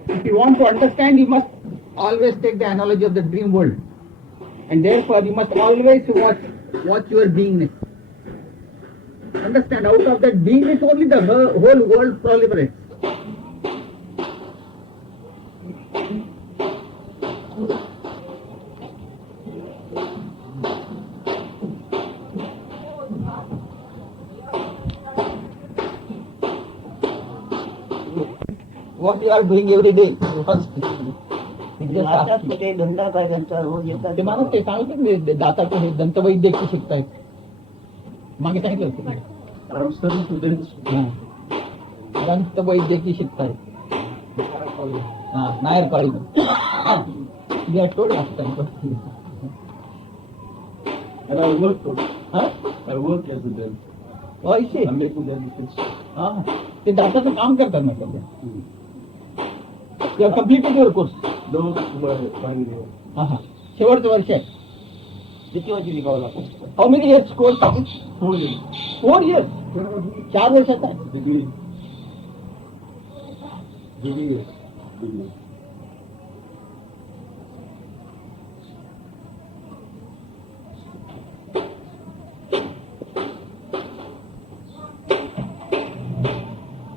If you want to understand, you must always take the analogy of the dream world. And therefore, you must always watch your beingness. Understand, out of that beingness only the whole world proliferates. what you are doing every day. First. आता ते धंदा काय त्यांचा रोज येतात ते मला ते सांगितलं मी दाताचं हे दंतवैद्यकीय शिकतायत. मागे सांगितलं होतं. दंतवैद्यकीय शिकतायत. Nair college. And I work as a dentist. पैसे I'm making that difference. ते दाताचं काम करतात ना सध्या. You have completed your course. Those were finding out. शेवटचं वर्ष आहे. किती वर्षी शिकावं लागतं How many years course आहे? 4 years. 4 years. 4 वर्षाचा आहे. Degree. Degree. Degree.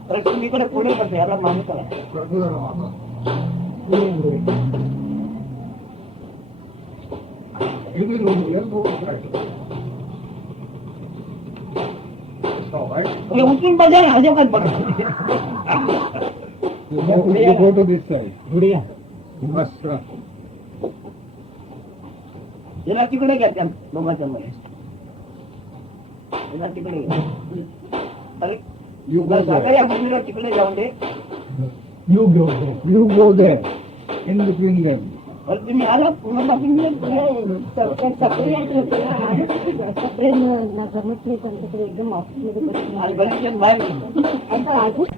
तर तुम्हीकडे पुढे कसं याला मान्य करा You will know, you'll go right. All right. हे उचलून बघा ना अजिबात बघा You go to this side. Gudiya. You must याला तिकडे घ्या त्या दोघांच्या मध्ये याला तिकडे घ्या अरे You go जागा there. या मुलीला तिकडे जाऊन दे You go there. You go there. In between them. अरे तुम्ही आला पुन्हा बाकी बाहेर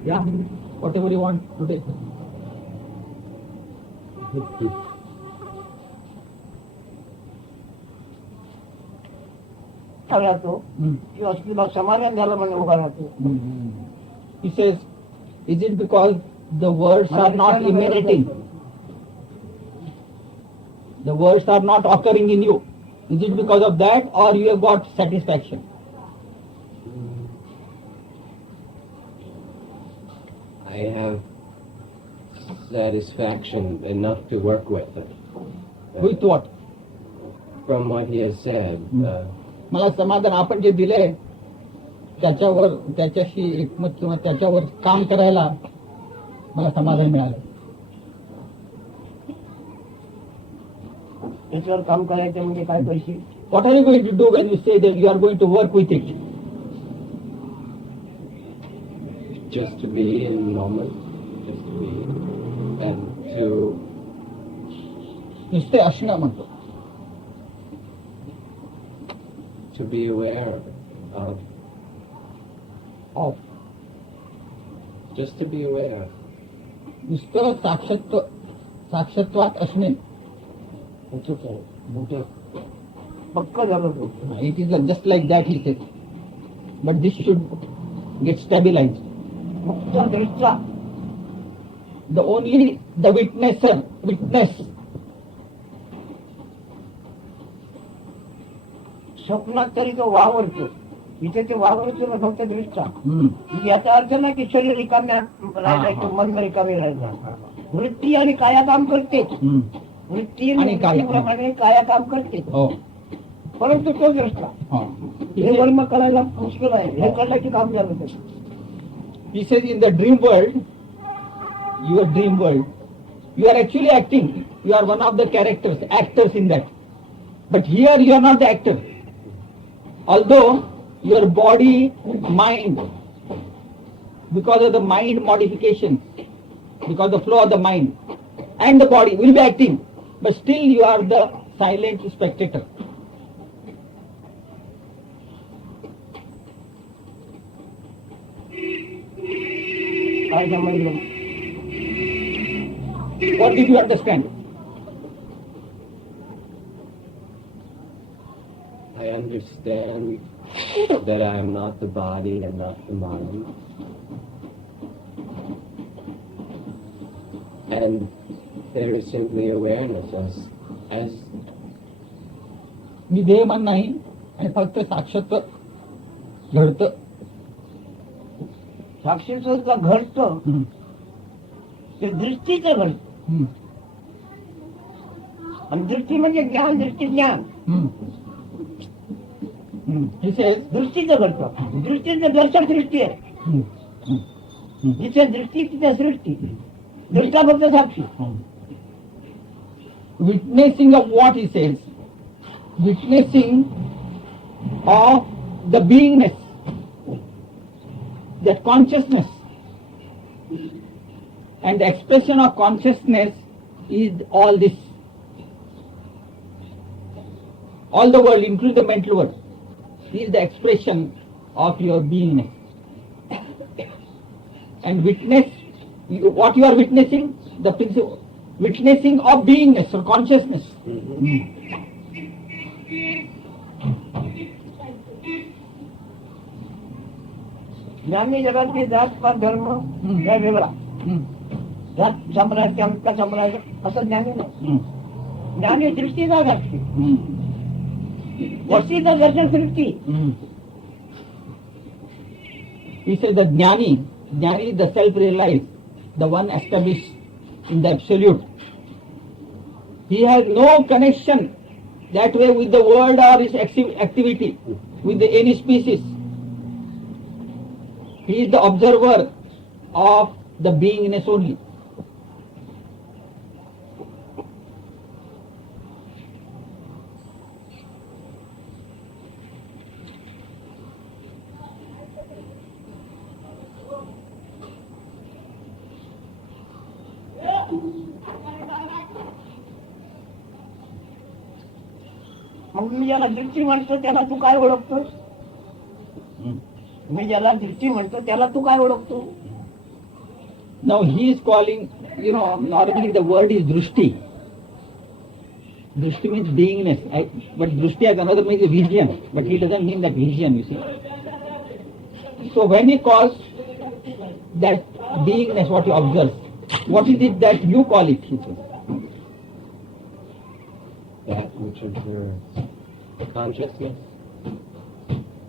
Yeah. Whatever you want today. राहतो किंवा तुला समाधान झालं म्हणजे उभा राहतो He says, is it because the words are not emanating? The words are not occurring in you. Is it because of that, or you have got satisfaction? I have satisfaction enough to work with it. With what? From what he has said, मला समाधान आपण जे दिले त्याच्यावर त्याच्याशी एकमत किंवा त्याच्यावर काम करायला मला समाधान मिळालं. याच्यावर काम करायचं म्हणजे काय पैसे What are you going to do when you say that you are going to work with it? just to be in moment, just to be, and to नुसते असणं म्हणतो. to be aware of, Of. just to be aware. नुसतं साक्षात्वात असणे. पक्का झालं तो It is just like that, he said. But this should get stabilized. मुक्त दृष्टा The witness. स्वप्नात तरी तो वावरतो इथे ते वावरतो ना फक्त दृष्टा Hmm. याचा अर्थ नाही की शरीर रिकाम्या राहायचं मन रिकामी राहायचं वृत्ती आणि काया काम करते Hmm. वृत्ती आणि आणि काया. वृत्तीप्रमाणे काया काम करते Oh. परंतु तो दृष्टा Oh. हे वर्म करायला मुश्किल आहे हे करण्याचे काम झालं तर He says in the dream world, your dream world, you are actually acting. You are one of the actors in that. But here you are not the actor. Although your body, mind, because of the mind modification, because of the flow of the mind, and the body will be acting, but still you are the silent spectator. काय समजलं What did you understand? I understand that I am not the body and not the mind. And there is simply awareness as मी देहमान नाही आणि फक्त साक्षात घडतं. साक्षीचं घडतं ते दृष्टीचं घडतं आणि दृष्टी म्हणजे ज्ञान दृष्टी ज्ञान He says, दृष्टीचं घडतं दृष्टीचं दर्शन दृष्टी आहे जिथे दृष्टी तिथे सृष्टी दृष्टा फक्त साक्षी. Witnessing of what he says, witnessing of the beingness, that consciousness, and the expression of consciousness is all this. All the world, including the mental world, is the expression of your beingness. And witness, what you are witnessing, the principle, witnessing of beingness or consciousness. ज्ञानी जगत की जात पात धर्म काय वेगळा, जात साम्राज्य आमका साम्राज्य असं ज्ञानी नाही. ज्ञानी दृष्टीचा साक्षी, वस्तीचं दर्शन सृष्टी. He says the Jnani is the self-realized, the one established in the absolute. He has no connection that way with the world or his activity, with any species. He is the observer of the beingness only. मग मी ज्याला दृष्टी म्हणतो त्याला तू काय ओळखतोस? मी ज्याला दृष्टी म्हणतो त्याला तू काय ओळखतो? Now he is calling, normally the word is drushti. Drushti means beingness, but drushti has another means vision, but he doesn't mean that vision, you see. So when he calls that beingness, what he observes, what is it that you call it, he says? That which observes consciousness.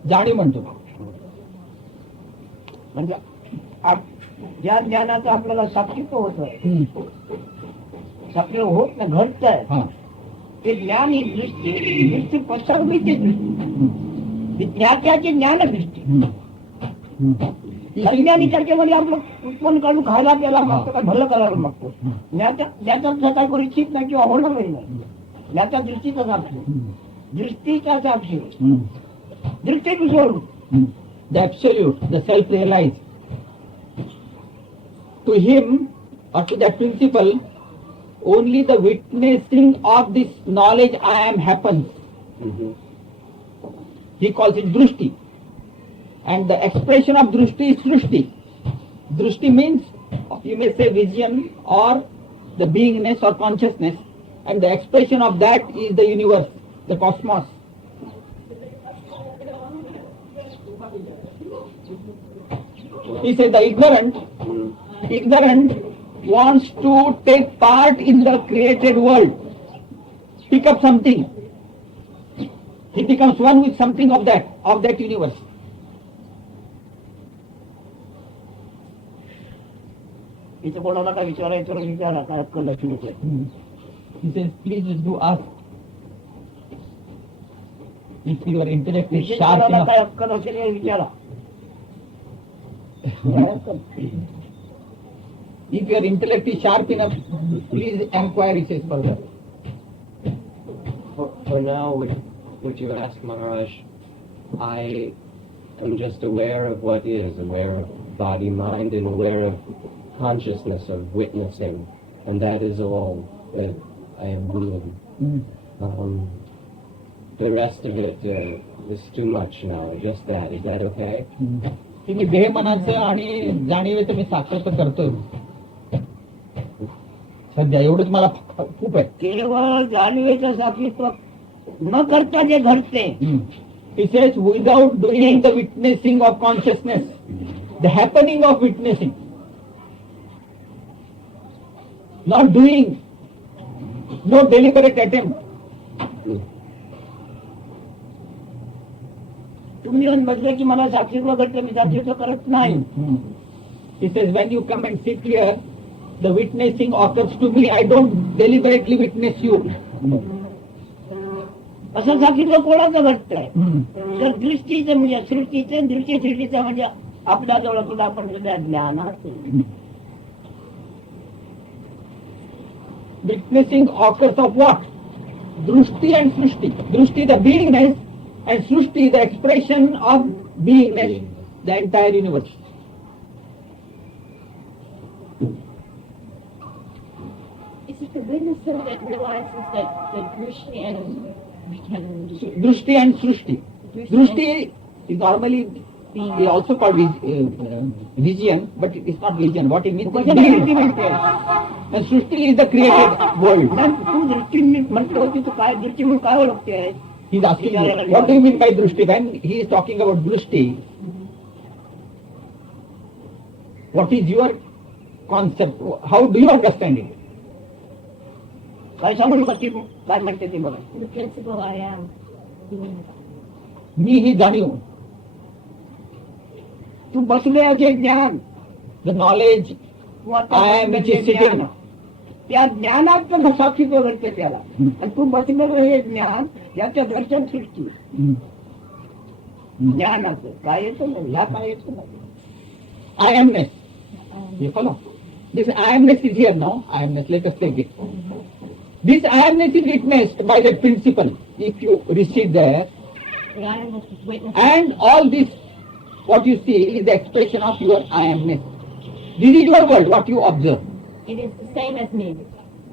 जाणीव म्हणतो. म्हणजे ज्या ज्ञानाचं आपल्याला साक्षीत्व होतं, साक्षी होत नाही, घडत आहे, ते ज्ञान ही दृष्टी पसरवलीची दृष्टी, ज्ञात्याची ज्ञान दृष्टी. अज्ञानीसारखे म्हणजे आपलं उत्पन्न काढून खायला प्यायला मागतो, काय भलं करायला मागतो. ज्ञात्याचं काय करू इच्छित नाही किंवा होणारही नाही. ज्ञात्या दृष्टीचा साक्षी, दृष्टीचा साक्षी, दृष्टी सोडून The absolute, the self-realized. To him, or to that principle, only the witnessing of this knowledge I am happens. He calls it drushti. And the expression of drushti is srushti. Drushti means, you may say vision or the beingness or consciousness. And the expression of that is the universe, the cosmos. He said the ignorant wants to take part in the created world, pick up something. He becomes one with something of that universe. इथं कोणाला काय विचारायचं विचारा, काय अक्कल Lakshmi. He says, please do ask. If your intellect is sharp enough. काय अक्कल असेल हे विचारा. If your intellect is sharp enough, please inquire, he says further. For now, what you ask, Maharaj, I am just aware of what is, aware of body, mind, and aware of consciousness, of witnessing, and that is all that I am doing. The rest of it is too much now, just that. Is that okay? तुम्ही देह मनाचं आणि जाणीवेचं मी साक्षात करतोय सध्या, एवढंच मला खूप आहे. केवळ जाणीवेचं साक्षीत्व न करता जे घडते. He says, without doing the witnessing of consciousness, the happening of witnessing, not doing, no deliberate attempt. तुम्ही म्हटलं की मला साक्षीत्व घडतं, मी साक्षीत्व करत नाही. He says, when you come and sit here, the witnessing occurs to me. I don't deliberately witness you. असं साक्षीत्व कोणाचं घडतंय? तर दृष्टीचं म्हणजे सृष्टीचं, दृष्टी सृष्टीचं म्हणजे आपल्या जवळ सुद्धा आपण सध्या ज्ञान witnessing occurs of what? Drushti and Srushti. Drushti the beingness and Srushti the expression of beingness, the entire universe. Is it the witnesser that realizes that the Drishti and Drushti and Srushti. Drushti is normally is also called vision, but it is not vision. What it means is being. And Srushti is the created world. तू दृष्टी म्हटलं होती तर काय दृष्टी म्हणून काय ओळखते? He is asking you, what do you mean by Drushti? When he is talking about Drushti, what is your concept? How do you understand it? काय सांगू का ती काय म्हणते ती बघा. the principle I am being? मी ही जाणीव, तू बसले असे ज्ञान the knowledge I am which is sitting. त्या ज्ञानात पण साक्षीत्व घडते त्याला. आणि तू बसलेलं हे ज्ञान याचं दर्शन सृष्टी ज्ञानाचं काय येतं नाही, ह्या काय येतं नाही. I amness. You follow? This I amness is here now. I amness, let us take it. This I amness is witnessed by the principle. If you receive there, The I amness is witnessed. and all this, what you see is the expression of your I amness. This is your world, what you observe. It is the same as me.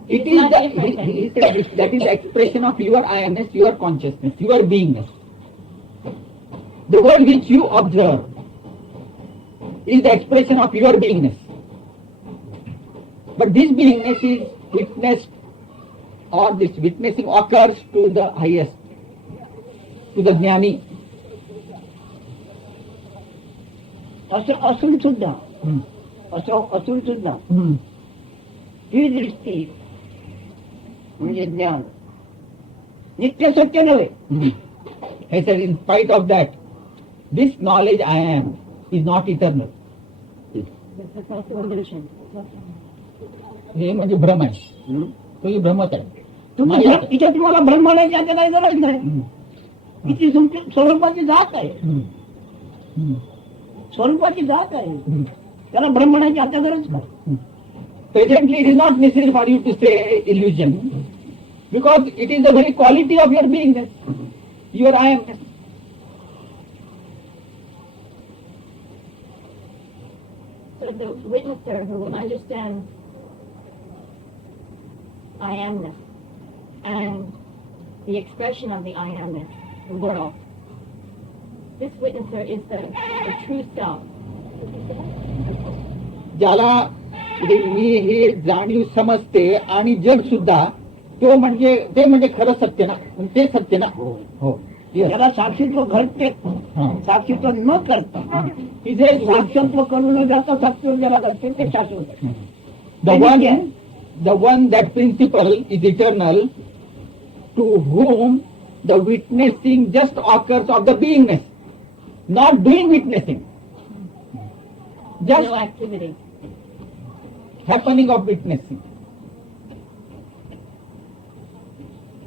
It It's is not the, different than me. that is the expression of your I amness, your consciousness, your beingness. The world which you observe is the expression of your beingness. But this beingness is witnessed, or this witnessing occurs to the highest, to the jnani. असं असून सुद्धा Hmm. असं असून सुद्धा Hmm. ही दृष्टी म्हणजे ज्ञान नित्य सत्य नव्हे. Hmm. He said, in spite of that, this knowledge I am is not eternal. It's also illusion. हे म्हणजे भ्रम आहे. तो ही भ्रमच आहे. तुम्ही माया आहे. इथे तुम्हाला ब्रह्मांडाची आता काही गरज नाही. Hmm. इथे तुमची स्वरूपाची जात आहे. Hmm. Hmm. स्वरूपाची जात आहे. Hmm. त्याला ब्रह्मांडाची आता गरज नाही. Presently, it is not necessary for you to say illusion, because it is the very quality of your beingness, your I amness. So the witnesser who understands I amness and the expression of the I amness, the world, this witnesser is the true self. ज्याला मी हे जाणीव समजते आणि जग सुद्धा तो म्हणजे ते म्हणजे खरं सत्य ना, ते सत्य ना. हो. Yes. त्याला साक्षीत्व घडते. हा. साक्षीत्व न करता He says, साक्षत्व करून जाता साक्षीत्व ज्याला घडते ते शाश्वत आहे. the one that principle is eternal, to whom the witnessing just occurs of the beingness, not doing witnessing, just No activity. happening of witnessing.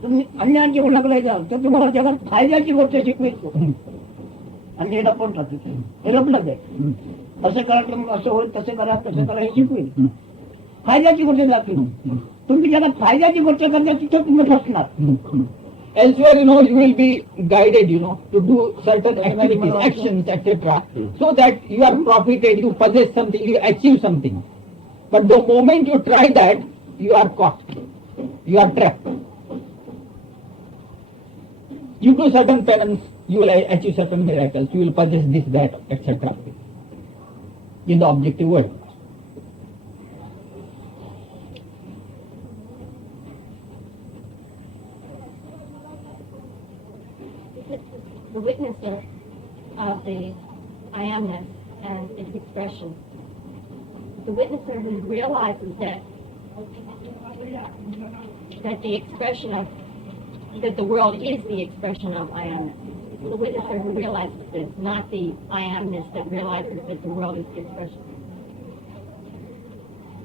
तुम्ही अन्य जीवनाकडे जाल तर तुम्हाला जगात फायद्याची गोष्ट शिकवायचो आणि हे लपवून टाकतो. हे लपलं आहे. असं करा तर मग असं होईल, तसं करा तसं करा हे शिकवेल. फायद्याची गोष्ट दाखवेल. तुम्ही जगात फायद्याची गोष्ट करता तिथं तुम्ही फसणार. Elsewhere, you will be guided, to do certain activities, actions, etc., so that you are profited, you possess something, you achieve something. But the moment you try that, you are caught, you are trapped. You do certain penance, you will achieve certain miracles, you will possess this, that, etc., in the objective world. The witnesser of the I amness and its expression. The witnesser who realizes that the expression of that the world is the expression of I amness. The witnesser who realizes this, not the I amness that realizes that the world is the expression.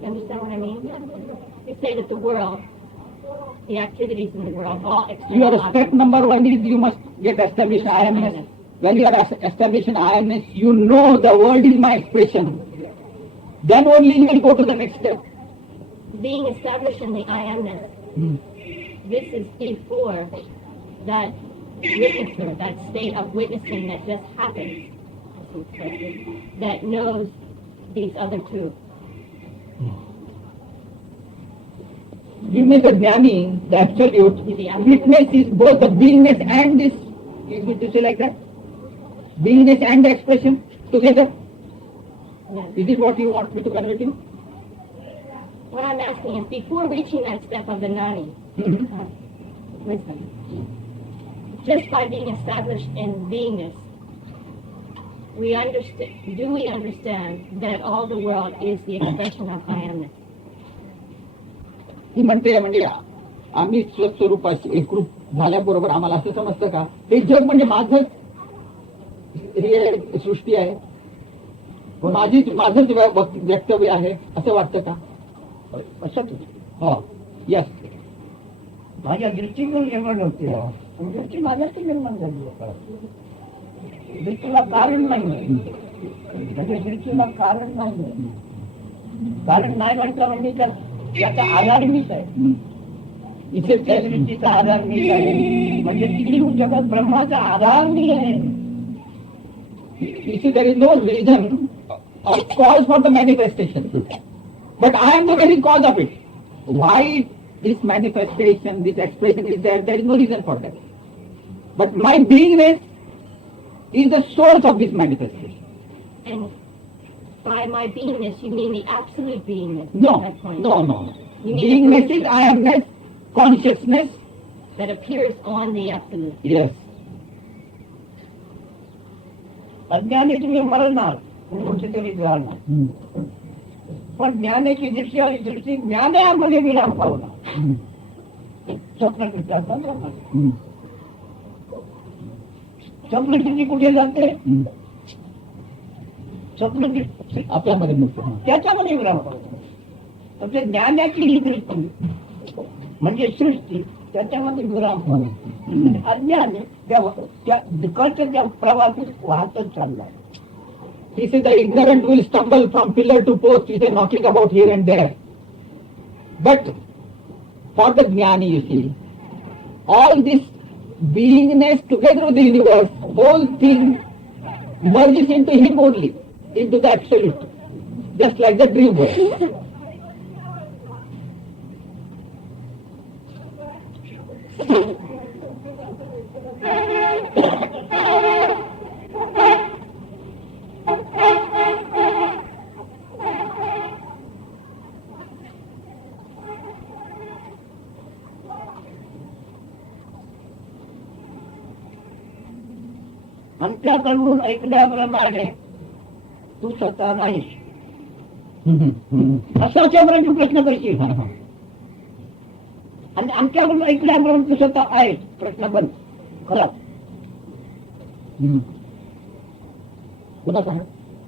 You understand what I mean? You say that the world, the activities in the world, all external Your step number one is you must get established I amness. When you are established in I amness, you know the world is my expression. Then only you will go to the next step. being established in the I amness, this is before that witnesser, that state of witnessing that just happens, as he expressed it, that knows these other two. You mean the jnani, the absolute, witness is both the beingness and this, is it to say like that? Beingness and the expression together? Yes. Is it what you want me to convert you? What I'm asking is, before reaching that step of the nani, wisdom, just by being established in beingness, do we understand that all the world is the expression of I amness? ही म्हणते म्हणजे आम्ही स्वस्वरूपाशी एकरूप झाल्याबरोबर आम्हाला असं समजतं का हे जग म्हणजे माझंच हे सृष्टी आहे, माझंच वक्तव्य आहे असं वाटतं का? असं हो, यस. माझ्या दृष्टीकोन निर्माण होते, दृष्टी माझ्याची निर्माण झाली. दृष्टीला कारण नाही, त्याच्या दृष्टीला कारण नाही. कारण नाही म्हटलं म्हणजे त्याचा आधार मीच आहे. इथे त्या दृष्टीचा आधार मीच आहे, म्हणजे तिकडे जगात ब्रह्माचा आधार मी आहे. You see, there is no reason or cause for the manifestation, but I am the very cause of it. Why this manifestation, this expression is there? There is no reason for that. But my beingness is the source of this manifestation. And by my beingness, you mean the absolute beingness? No, at that point. no. You mean Beingness is I amness, consciousness. that appears on the absolute. Yes. अज्ञानी तुम्ही मरणार, कुठेतरी जाणार, पण ज्ञानाची दृष्टी आणि दृष्टी ज्ञानामध्ये विराम पावणार. स्वप्नदृष्टी स्वप्नदृष्टी कुठे जाते? स्वप्नदृष्टी आपल्यामध्ये मुक्त. त्याच्यामध्ये विराम पावणार. तर ते ज्ञानाची ही दृष्टी म्हणजे सृष्टी, त्याच्यामध्ये विराम पावणार. अज्ञान त्या दुःखाच्या प्रवाहात वाहतच चाललाय. He says the ignorant will stumble from pillar to post, he says, knocking about here and there. But for the jnani, you see, all this beingness together with the universe, whole thing merges into him only, into the absolute, just like the dream world. आमच्याकडून ऐकल्याप्रमाणे तू स्वतः नाहीस असा प्रश्न करशील, आणि आमच्याकडून ऐकल्याप्रमाणे तू स्वतः आहेस प्रश्न बंद. खरा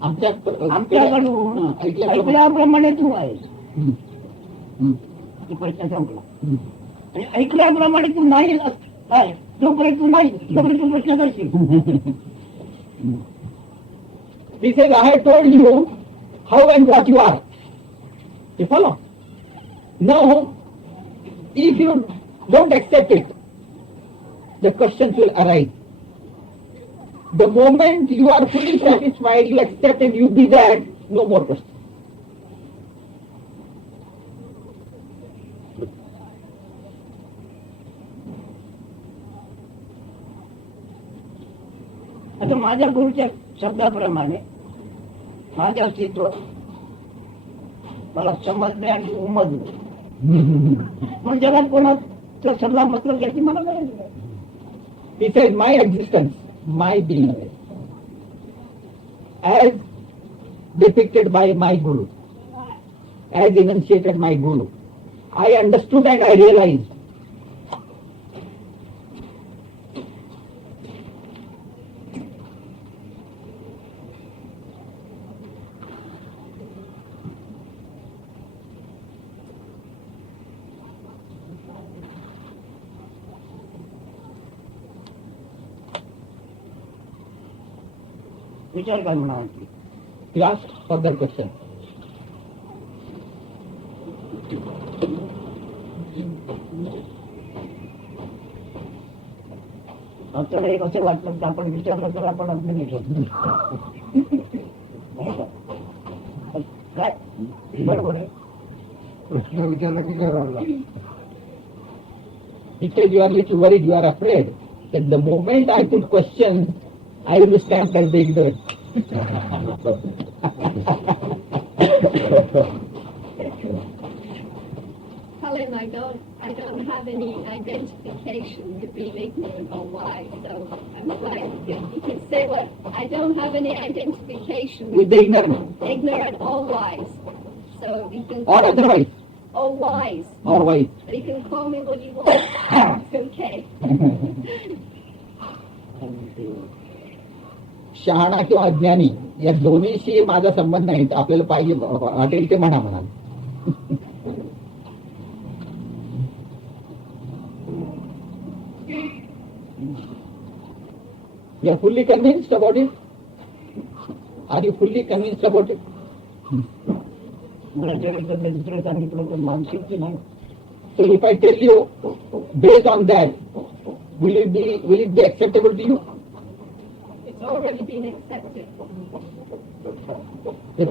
आमच्याकडून ऐकल्याप्रमाणे तू आहेस, प्रश्न संपला. आणि ऐकल्याप्रमाणे तू नाही आहेस तोपर्यंत तू नाही, तोपर्यंत तू प्रश्न करशील. He says, I have told you how and what you are. You follow? Now, if you don't accept it, the questions will arise. The moment you are fully satisfied, you accept and you be that, no more questions. आता माझ्या गुरुच्या शब्दाप्रमाणे माझं अस्तित्व मला समजले आणि उमजलं. मग जगात कोणाचा सल्ला मतलब घ्यायची मला गरज नाही. He says, my existence, my being, as depicted by my Guru, as enunciated my Guru, I understood and I realized. विचार काय म्हणा. You ask further question. आपल्याला एक असं वाटलं की आपण विचारलं तर आपण अगदी विचारतो. काय बरोबर आहे. प्रश्न विचारला की करावं लागतं. He said, you are little worried, you are afraid. That the moment I put questions, I will be stamped as the ignorant. Colin, I don't have any identification with being ignorant or wise, so I'm like, you can say what, I don't have any identification With the ignorant. ignorant or wise. So you can Or otherwise. or wise. Or wise. You can call me what you want. It's okay. शहाणा किंवा अज्ञानी या दोन्हीशी माझा संबंध नाही. आपल्याला पाहिजे वाटेल ते म्हणा म्हणाल. You are fully convinced about it? Are you fully convinced about it? मला जगातलं दुसरं सांगितलं तर मानसिक की नाही. So if I tell you, based on that, will it be acceptable to you? It's already been accepted. ते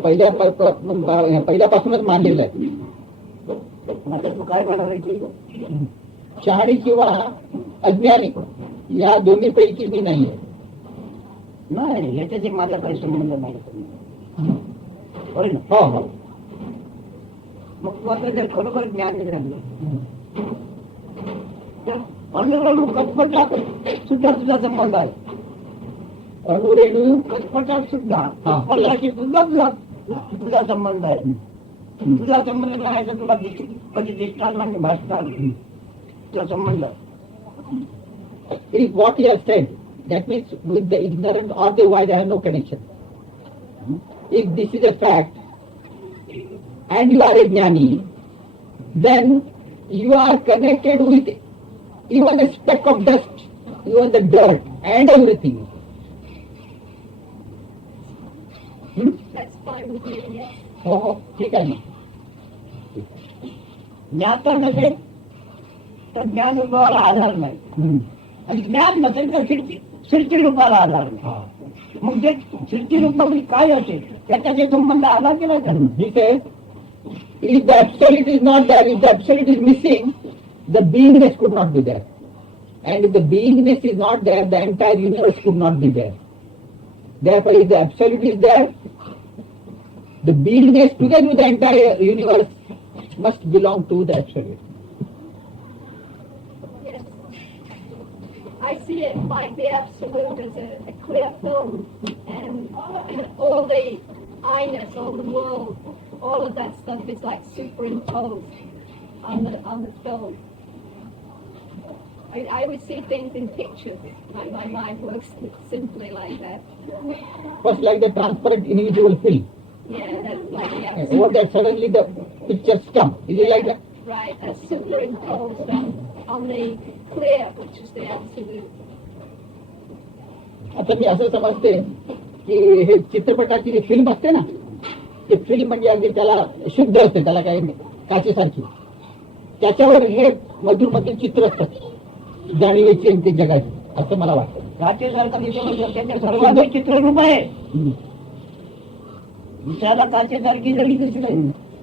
पहिल्यापासूनच मानलेलं आहे. आता तू काय म्हणाला की शहाणी किंवा अज्ञानी या दोन्ही पैकी मी नाही आहे. नाही, याच्याशी माझा काही संबंध नाही. होय ना. हो हो. मग तू आता जर खरोखर ज्ञान झालं तर अणुरेणू कटपटात सुद्धा तुझा संबंध आहे. अणुरेणू कटपटात सुद्धा कटपटाशी सुद्धा तुझा संबंध आहे. तुझा संबंध आहे तर तुला कधी दिसणार नाही, भासणार नाही. तुझा संबंध is what he has said. That means with the ignorant or the wise I have no connection. If this is a fact and you are a jnani, then you are connected with even a speck of dust, even the dirt and everything. That's fine with me, yes. हो हो ठीक आहे ना. ज्ञाता नसेल तर ज्ञान रूपाला आधार नाही, आणि ज्ञान नसेल तर सृष्टी रूपाला आधार नाही. मग जे सृष्टी रूपामध्ये काय असेल त्याच्याशी संबंध आला की नाही. He says, if the absolute is not there, if the absolute is missing, the beingness could not be there. And if the beingness is not there, the entire universe could not be there. Therefore, if the absolute is there, the beingness together with the entire universe must belong to the absolute. Yes. I see it like the absolute as a clear film, and all the I-ness, all the world, all of that stuff is like superimposed on the film. I would see things in pictures. My mind works simply like that. First, like the transparent individual film. Yeah, that's like the Over absolute. that, suddenly the pictures come. Is it like that? Right, that's superimposed on the clear, which is the absolute. आता मी असं समजते की हे चित्रपटाची जी film असते ना, ते film म्हणजे अगदी त्याला शुद्ध असते, त्याला काही काचेसारखी. त्याच्यावर हे मधून मधून चित्र असतात जाणीवेची आणि ते जगाची, असं मला वाटतं. काचेसारखं दिसत त्याच्या सर्वाधिक चित्ररूप आहे. दिसायला काचेसारखी जरी दिसले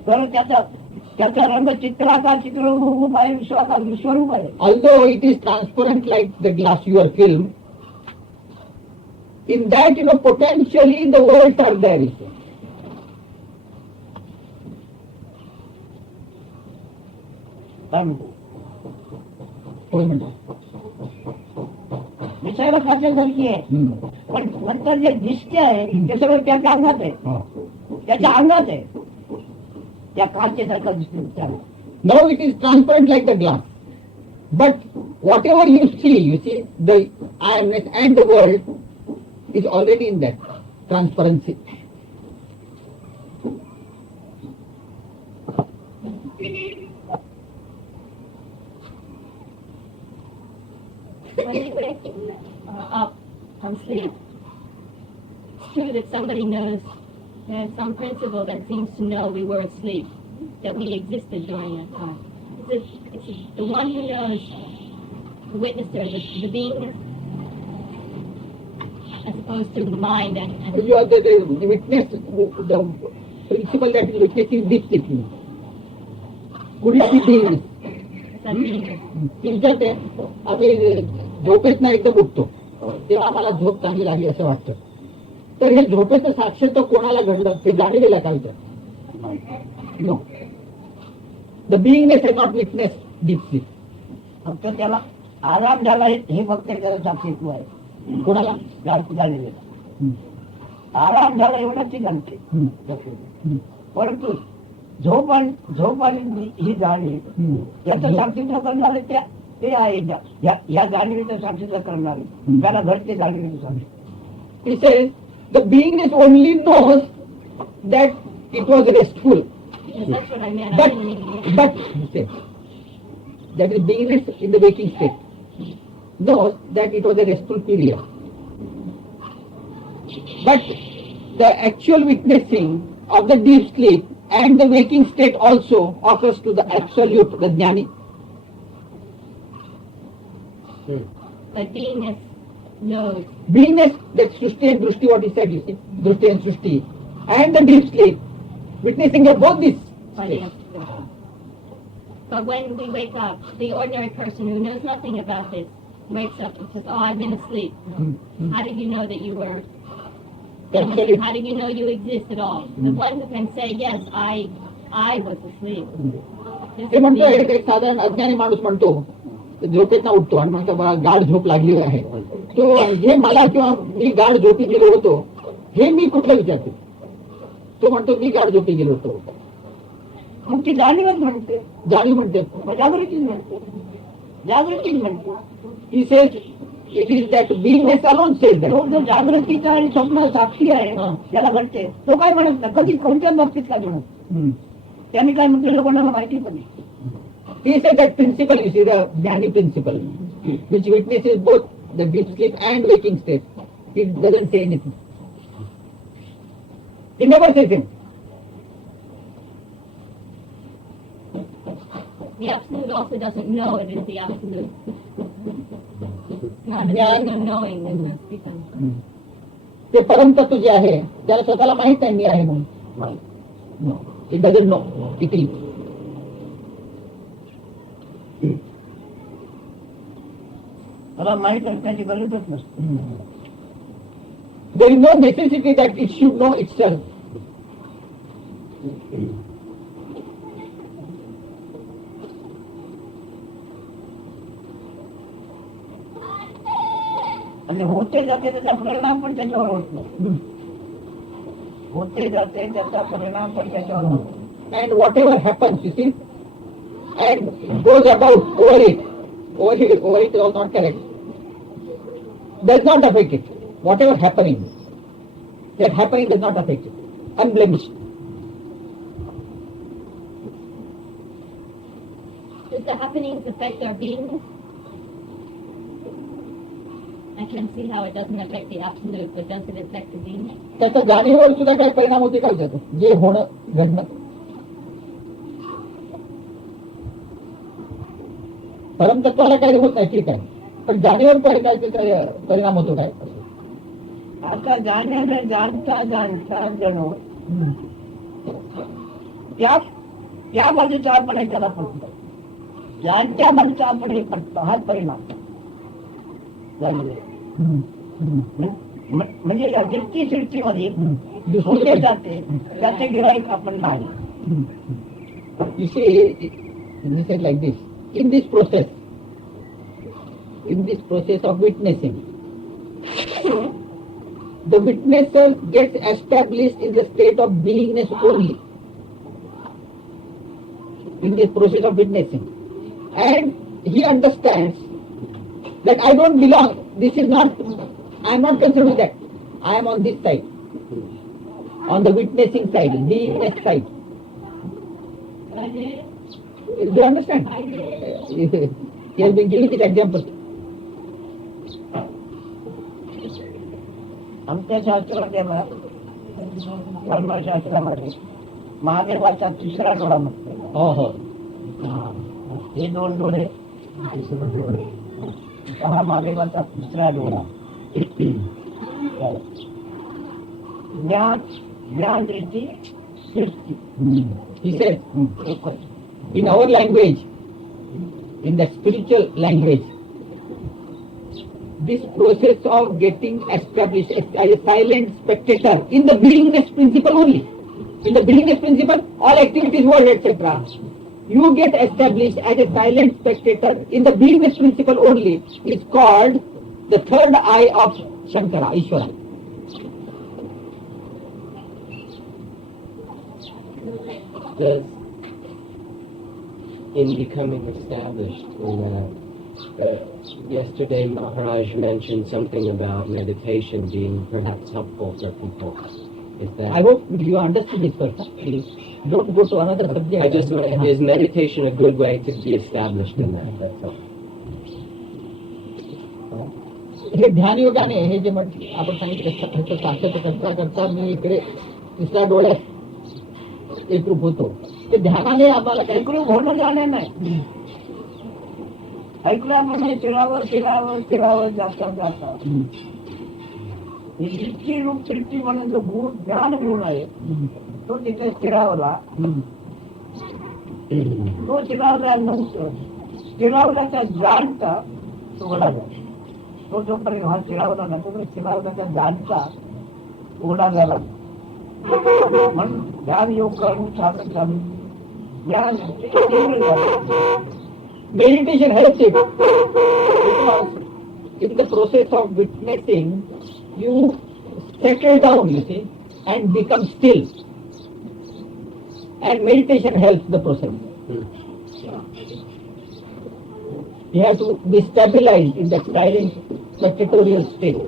तर त्याचा रंग चित्राकार चित्ररूप आहे, विश्वरूप आहे. Although it is transparent like the glass your film, in that potentially the worlds are there. काय म्हणतो होय म्हणतो. दिसायला काचेसारखी आहे, पण नंतर जे दिसते आहे ते सगळं त्याच्या अंगात आहे, त्याच्या अंगात आहे. त्या काचेसारखं दिसते. Now it is transparent like the glass. But whatever you see, the I-ness and the world is already in that transparency. When we wake up from sleep, it's true that somebody knows, there's some principle that seems to know we were asleep, that we existed during that time. It's It's the one who knows, the witnesser, the being, as opposed to the mind and You are the witness, the principle that is witnessing this sleep. Could it be beingness? that being. तुमच्या ते आम्ही झोपेत ना एकदम उठतो तेव्हा आम्हाला झोप चांगली लागली असं वाटतं. तर हे झोपेचं साक्ष तर कोणाला घडलं ते जाणलेलं का विचार? No. The beingness has not witness deep sleep. फक्त त्याला आराम झाला हे फक्त त्याला साक्षीत्व आहे. कोणाला? झालेलं आराम झाला एवढंच ती घडते. परंतु झोप आणि ही जाणीव याचं साक्षीत्व करणारे ते आहे या जाणीवेचं साक्षीत्व करणारे त्याला घडते जाणीवेचं साक्षी. He says the beingness only knows that it was restful. Yes, that's what I meant. But he says that the beingness in the waking state knows that it was a restful period. But the actual witnessing of the deep sleep and the waking state also offers to the absolute, the jnani. But beingness knows. Beingness, that Srushti and Drushti, what he said, you see, Drushti and Srushti, and the deep sleep, witnessing of both these states. But when we wake up, the ordinary person who knows nothing about this wakes up and says, "Oh, I've been asleep." How did you know that you were? Absolute. How did you know you exist at all? The one who can say, "Yes, I was asleep." This ते is म्हणतो the- एक साधारण अज्ञानी माणूस म्हणतो झोपेतना उठतो आणि म्हणतो मला गाढ झोप लागली आहे. तो हे मला किंवा मी गाढ झोपी गेलो होतो हे मी कुठलं विचारते? तो म्हणतो मी गाढ झोपी गेलो होतो. मग ती जाणीवच म्हणते, जाणीव म्हणते. जागृतीच म्हणते, जागृतीच म्हणते. He says it is that beingness alone says that. तो जो जागृतीचा आणि स्वप्न साक्षी आहे त्याला घडते तो काय म्हणत नाही, कधी कोणत्या बाबतीत काय म्हणत त्यांनी काय म्हटलेलं कोणाला माहिती पण नाही. He said that principle, you see, the jnani principle, which witnesses both the deep sleep and waking state. He doesn't say anything. He never says anything. The absolute also doesn't know it is the absolute. Not Yeah. no knowing is not speaking. ते परमतत्व जे आहे त्याला स्वतःला माहित आहे मी आहे म्हणून. No, he doesn't know. It is. मला माहित असण्याची गरजच नसते. There is no necessity that it should know itself. आणि होते जाते त्याचा परिणाम पण त्याच्यावर होत नाही. होते जाते त्याचा परिणाम पण त्याच्यावर होत नाही. And whatever happens, you see, and goes about over it is all not correct, does not affect it. Whatever happening, that happening does not affect it. Unblemished. Does the happenings affect our being? I can see how it doesn't affect the absolute, but does it affect the being? त्याचा जाणीवर सुद्धा काही परिणाम होते का विचारतो? जे होणं घडणं परमतत्वाला काही होत नाही, ठीक आहे, पण जाणीवर काय परिणाम होतो काय? आता जाण्याला जाणता जाणता जणू त्या बाजूचा आपण त्याला पडतो, जाणत्या बाजूचा आपण हे पडतो, हाच परिणाम म्हणजे या दृष्टी सृष्टीमध्ये होते जाते त्याचे गिराईक आपण नाही. You see, he said like this, in this process of witnessing, the witnesser gets established in the state of beingness only, in this process of witnessing, and he understands that I don't belong, this is not, I am not concerned with that, I am on this side, on the witnessing side, beingness side. Do you understand? He has been giving this example. आमच्या शास्त्रामध्ये धर्मशास्त्रामध्ये महादेवाचा तिसरा डोळा म्हणतो. Oh, हे दोन डोळे, हा मागेवरचा तिसरा डोळा. ज्ञान ज्ञान दृष्टी सृष्टी. He said, in our language, in the spiritual language, this process of getting established as a silent spectator in the beingness principle only. In the beingness principle, all activities, words, etc. You get established as a silent spectator in the beingness principle only. It's called the third eye of Shankara, Ishvara. Does in becoming established yesterday Maharaj mentioned something about meditation being perhaps helpful for people. Is that I hope you understood this first. Please don't go to another subject. I just is meditation a good way to be established in that? That's all. हे ध्यान योगाने हे जे आपण सांगितलं साक्षात करता करता मी इकडे तिसऱ्या डोळ्यात एकरूप होतो. ते ध्यानाने आम्हाला काही एकरूप होणं जाणे नाही. ऐकलं म्हणजे चिरावर चिरावर चिरावर जास्त जातात. इतकी रूप सृष्टी म्हणून जो गुण ज्ञान गुण आहे तो तिथे स्थिरावला. तो स्थिरावला नंतर स्थिरावल्याचा जाणता उघडा झाला. तो जोपर्यंत हा स्थिरावला ना तो स्थिरावल्याचा जाणता उघडा झाला. म्हणून ध्यान योग करून साधन चालू ज्ञान meditation helps it because in the process of witnessing you settle down, you see, and become still, and meditation helps the process. You have to be stabilized in that silent spectatorial state.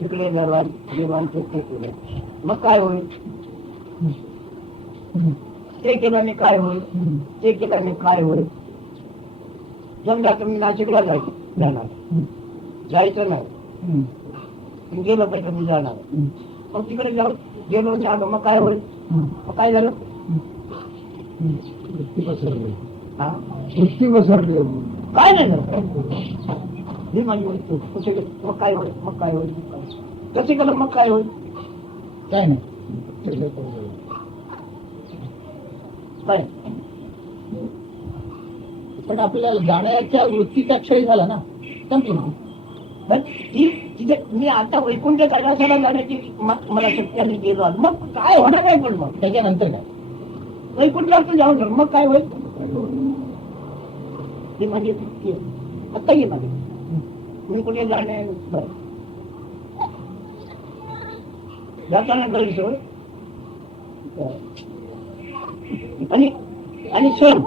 तिकडे देवान ते केलं मग काय होईल. ते केल्याने काय होईल, ते केल्याने काय होईल. समजा तुम्ही नाशिकला जाणार जायचं नाही गेलो पाहिजे मी जाणार. मग तिकडे जाऊ गेलो झालो मग काय होईल. मग काय झालं. दृष्टी बसरली काय नाही झालं. ही माझी वस्तू कसे मग काय होईल. मग काय होईल कसे केलं मग काय होईल. काय नाही काय पण आपल्याला जाण्याच्या वृत्तीचा क्षय झाला ना संपूर्ण. तिथे मी आता वैकुंठ कैलासाला जाण्याची मला शक्ती गेलो मग काय होणार आहे. पण मग त्याच्यानंतर काय वैकुंठला तू जाऊन मग काय होईल. ती माझी वृत्ती आहे. आता ये माझी मी कुठे जाणे जाताना घरी सोड आणि सण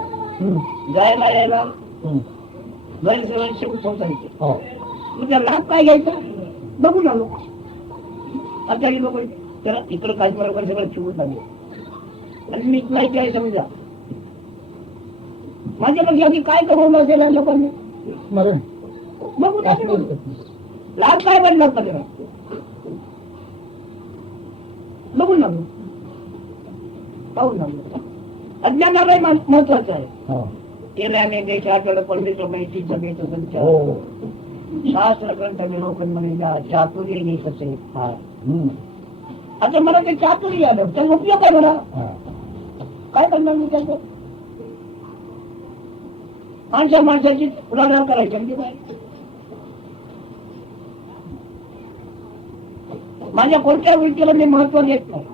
जायला यायला गैरसवय शिकून पोहोचायचे. तुझा लाभ काय घ्यायचा बघून आलो. आता ही लोक त्याला इकडं काही बरोबर सगळं शिवून आले आणि मी माहिती आहे समजा माझ्या लक्षात काय कमवलं असेल लोकांनी स्मरण बघून लाभ काय बनला त्याला बघून लागलो पाहून लागलो. अज्ञानालाही महत्वाचं आहे. केल्याने देशाकडे पंडित माहिती जगेचं संचार शास्त्र ग्रंथ विलोकन म्हणजे चातुर्य कसे. आता मला ते चातुर्य आलं त्याचा उपयोग आहे. मला काय करणार मी त्याचं. माणसाची उलाढाल करायची म्हणजे काय. माझ्या कोणत्या गोष्टीला मी महत्व देत नाही.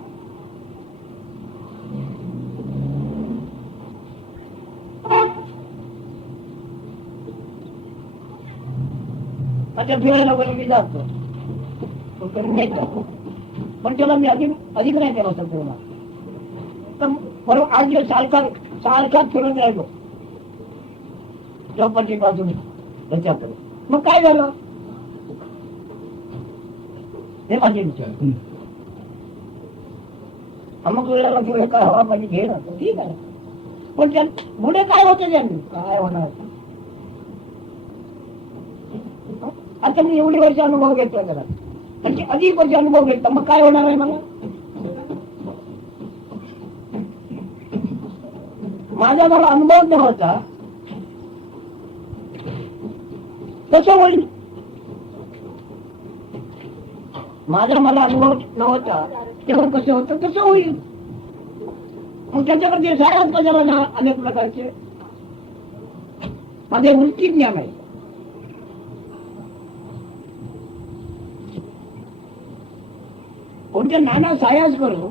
आता फिरायला वगैरे मी जातो पण त्याला मी अधिक नाही केला होता फिरला. तर बरोबर आज सारखा फिरून राहिलो चौपाटी बाजूने त्याच्याकडे. मग काय झालं हे माझे विचार. अमुक वेळेला पुढे काय हवा पाहिजे घे ना, ठीक आहे. पण त्या पुढे काय होते त्यांनी काय होणार. आता मी एवढे वर्ष अनुभव घेतला जरा, म्हणजे अधिक वर्ष अनुभव घेतला, मग काय होणार आहे मला. माझा मला अनुभव नव्हता कसं होईल. माझा मला अनुभव नव्हता तेव्हा कसं होतं तसं होईल. मग त्याच्याकडे साऱ्याच कशाला ना अनेक प्रकारचे माझे वृत्ती ज्ञान आहे. कोणत्या नाना सायास करू,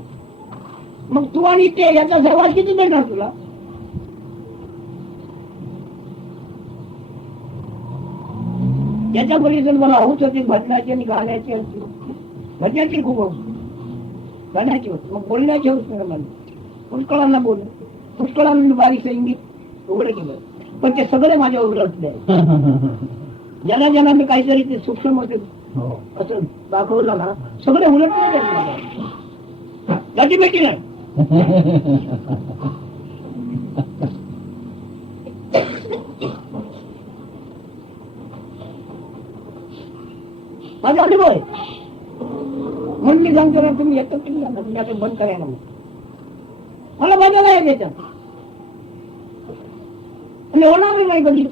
मग तू आणि ते याचा सहवास किती मिळणार तुला. याच्या परिसर मला हौस होती भजनाची आणि गाण्याची होती. भजनाची खूप हौस, गाण्याची होती, मग बोलण्याची हौस मला. पुष्कळांना बोल, पुष्कळांना बारीक संगीत उघडं केलं, पण ते सगळे माझ्या उघडले. ज्यांना ज्यांना मी काहीतरी ते सूक्ष्म होते असं दाखवलं ना, सगळे उलटले गाठी भेटी नाही. माझा अनुभव आहे म्हणून मी सांगतो ना, तुम्ही येतो तुम्ही आता बंद करायला. मला मजा नाही त्याच्यात आणि होणार नाही कधी.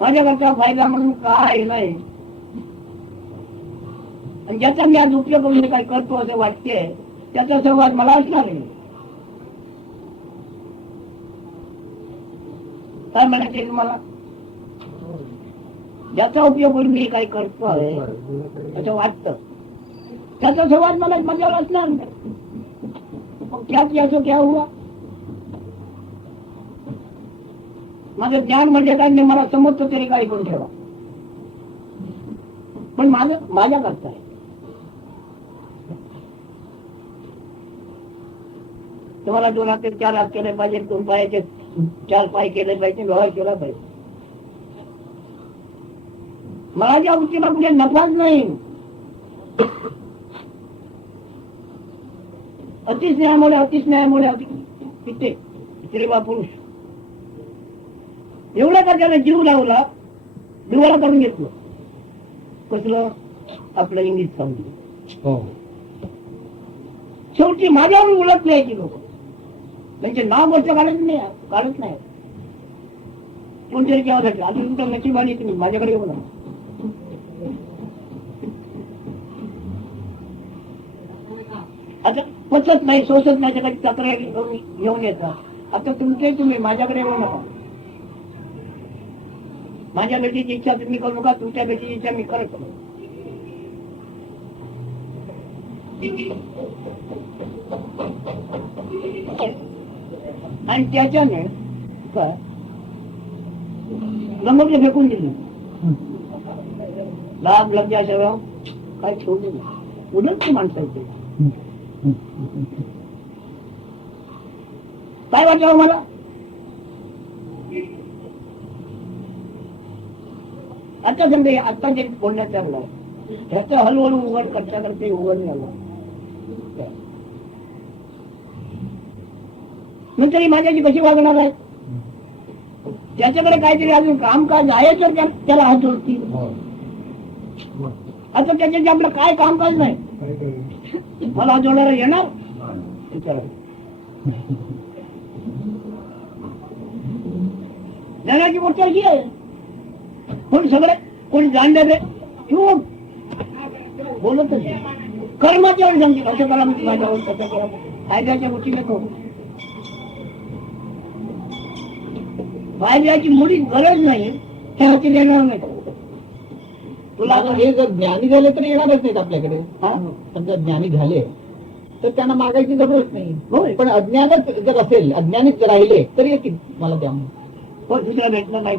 माझ्याकडचा फायदा म्हणून काय नाही, आणि ज्याचा मी आज उपयोग करून काही करतो असं वाटते त्याचा सहवास मला असणार आहे. काय म्हणायचे तुम्हाला, ज्याचा उपयोग करून मी काही करतो आहे असं वाटतं त्याचा सहवास मला मजावर असणार नाही. मग त्याच याचं क्या हुआ. माझं ज्ञान म्हणजे काय नाही, मला समजतं तरी काही करून ठेवा, पण माझ्या करता आहे. तुम्हाला 2 हात 4 हात केले पाहिजे, 2 पायाचे 4 पाय केले पाहिजे, व्यवहार केला पाहिजे. मला ज्या वृत्तीला कुठे नफाच नाही. अतिस्नेहामुळे पिते स्त्रीवा पुरुष एवढा का त्याला जीव लावला, दिवाळा करून घेतलं. कसलं आपलं इंग्लिश समजलं. शेवटी माझ्यावर उलट नाही लोक, त्यांचे नाव वर्ष काढत नाही. कोणतरी घ्यावं आता तुमचं नशिबाने तुम्ही माझ्याकडे येऊ ना. आता पचत नाही, सोसत नाही, काही तक्रारी करून घेऊन येतात. आता तुम्ही माझ्याकडे येऊ नका. माझ्या बेटीची इच्छा तुम्ही करू नका, तुमच्या बेटीची इच्छा मी करत. आणि त्याच्याने काय गंगोटले फेकून दिली. लाभ लज्जा शरम काय ठेवले नाही, उलट माणसाचे. काय वाटलं मला, आता समजा आता जे बोलण्यात चाललं आहे ह्याचं हळूहळू उघड करता करते उघड झालं. नंतर माझ्याची कशी वागणार आहे, त्याच्याकडे काहीतरी अजून कामकाज आहे तर त्याला हात जोडतील. आता त्याच्याचे आपलं काय कामकाज नाही, मला हात जोडायला येणार. ज्ञानाची गोष्ट अशी आहे, कोणी सगळे कोणी जाणले किंवा बोलतच कर्माच्या वेळी सांगतील असं करा माझ्यावर कसं करा, फायद्याच्या गोष्टी नको. फायद्याची मुळी गरज नाही, त्या हाती देणार नाही. तुला हे जर ज्ञानी झाले तर येणारच नाहीत आपल्याकडे. समजा ज्ञानी झाले तर त्यांना मागायची जरूरत नाही. पण अज्ञानच जर असेल, अज्ञानीच राहिले तर येतील मला द्या. हो, दुसरा भेटणार नाही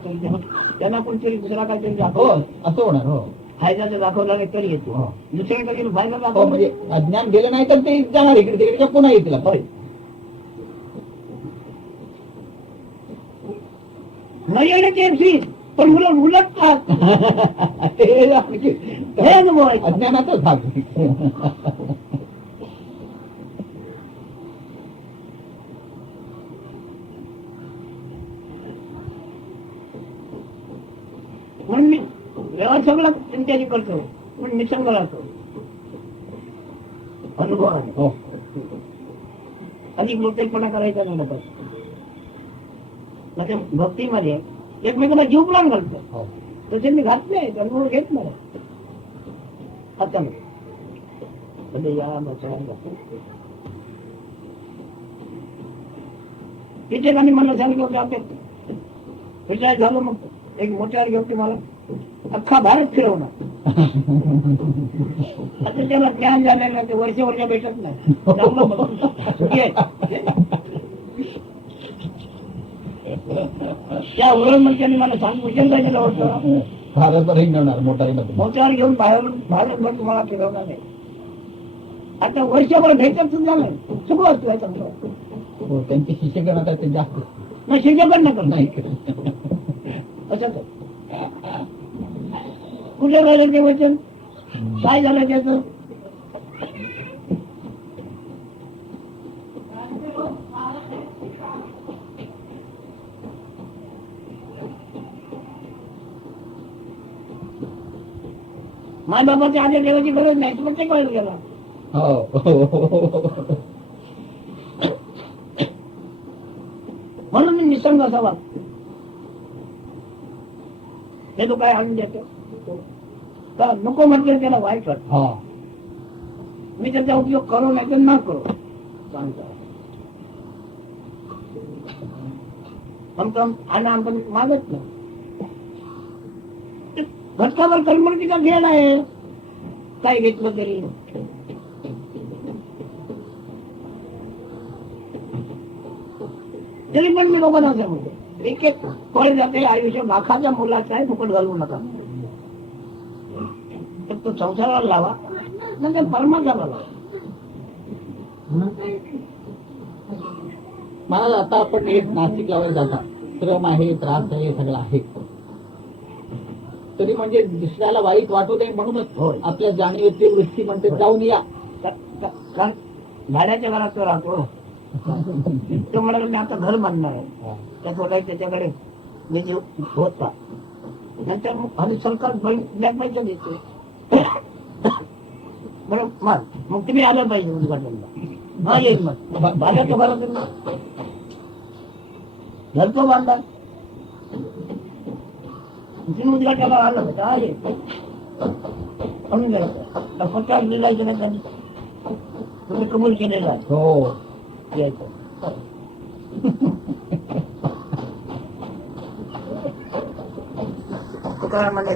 त्यांना कोणतरी दुसरा काहीतरी हो दाखव, असं होणार. हो, फायद्याचं दाखवला नाही तरी येतो. दुसऱ्याकडे फायदा हो, दाखव म्हणजे अज्ञान गेलं नाही तर ते जाणार इकडे तिकडे पुन्हा येतील. होय, न येण्याची पण उलटतात. हे आपली हे अनुभव आहे. अज्ञानाचा भाग. म्हणून मी व्यवहार सगळा त्यांच्याशी करतो, पण निसंग राहतो. अनुभव आहे. हो. अधिक मोठेपणा करायचा नाही नको. माझ्या भक्तीमध्ये एकमेकांना जीव प्राण घालतो. हो. तसे मी घात नाही, अनुभव घेत नाही. आता म्हणजे या तिथे आणि मला सांगितलं होतं आपण रिटायर झालो, मग एक मोठ्यावर घेऊन तुम्हाला अख्खा भारत फिरवणार. आता त्याला ज्ञान झालेलं नाही, ते वर्ष भेटत नाही. चांगलं बघ. त्या वृहमंत्र्यांनी मला सांगितलं काय होतं, भारतभर हिंडणार मोटारीमध्ये. मोठ्यावर घेऊन भारतभर तुम्हाला फिरवणार नाही. आता वर्षभर भेटत सुद्धा नाही, सगळं असतो आहे चांगलं. हो, त्यांचे शिष्यगण आता ते जास्त नाही, शिक्षकच नाही नाही करत. असं काय कुठे राहिलं ते वचन, काय झालं त्याचं. माय बाबाच्या आधी देवाची गरज नाही, पण ते कळलं गेला. म्हणून मी निसंग असावा. हे तो काय आणून देतो का नको म्हटलं त्याला वाईट वाटतं. मी त्याचा उपयोग करू नाही तर ना करू सांगतो. आणि आपण मागत नाही. घटकावर कर्मणीचा घेण आहे, काय घेतलं तरी. तरी पण मी लोकांना असं म्हणतो, एक एक फळ जाते आयुष्य लाखाच्या मुलाचा आहे, फुकट घालवू नका. तर तो संसाराला लावा, नंतर परमात्म्याला लावा. मला आता आपण एक नाशिकला वगैरे जाता, श्रम आहे, त्रास आहे, सगळं आहे, तरी म्हणजे दुसऱ्याला वाईट वाटू नये म्हणूनच आपल्या जाणीवेची वृत्ती म्हणते जाऊन या. कारण भाड्याच्या घरात तो राहतो. तो म्हणाला मी आता घर बांधणार आहे, त्या स्वतः त्याच्याकडे निधी होता. नंतर मग सरकार ब्लॅक पैसे देते. बरं मग तुम्ही आलं पाहिजे उद्घाटनला. हा येईल मग भाड्याच्या घरात घर तो बांधा. उद्घाटनाला आलं का येईल म्हणून गेलं. कोणत्या लिहायचं नाही त्यांनी, तुम्ही कबूल केलेला आहे. हो यायचं. तुकाराम म्हणे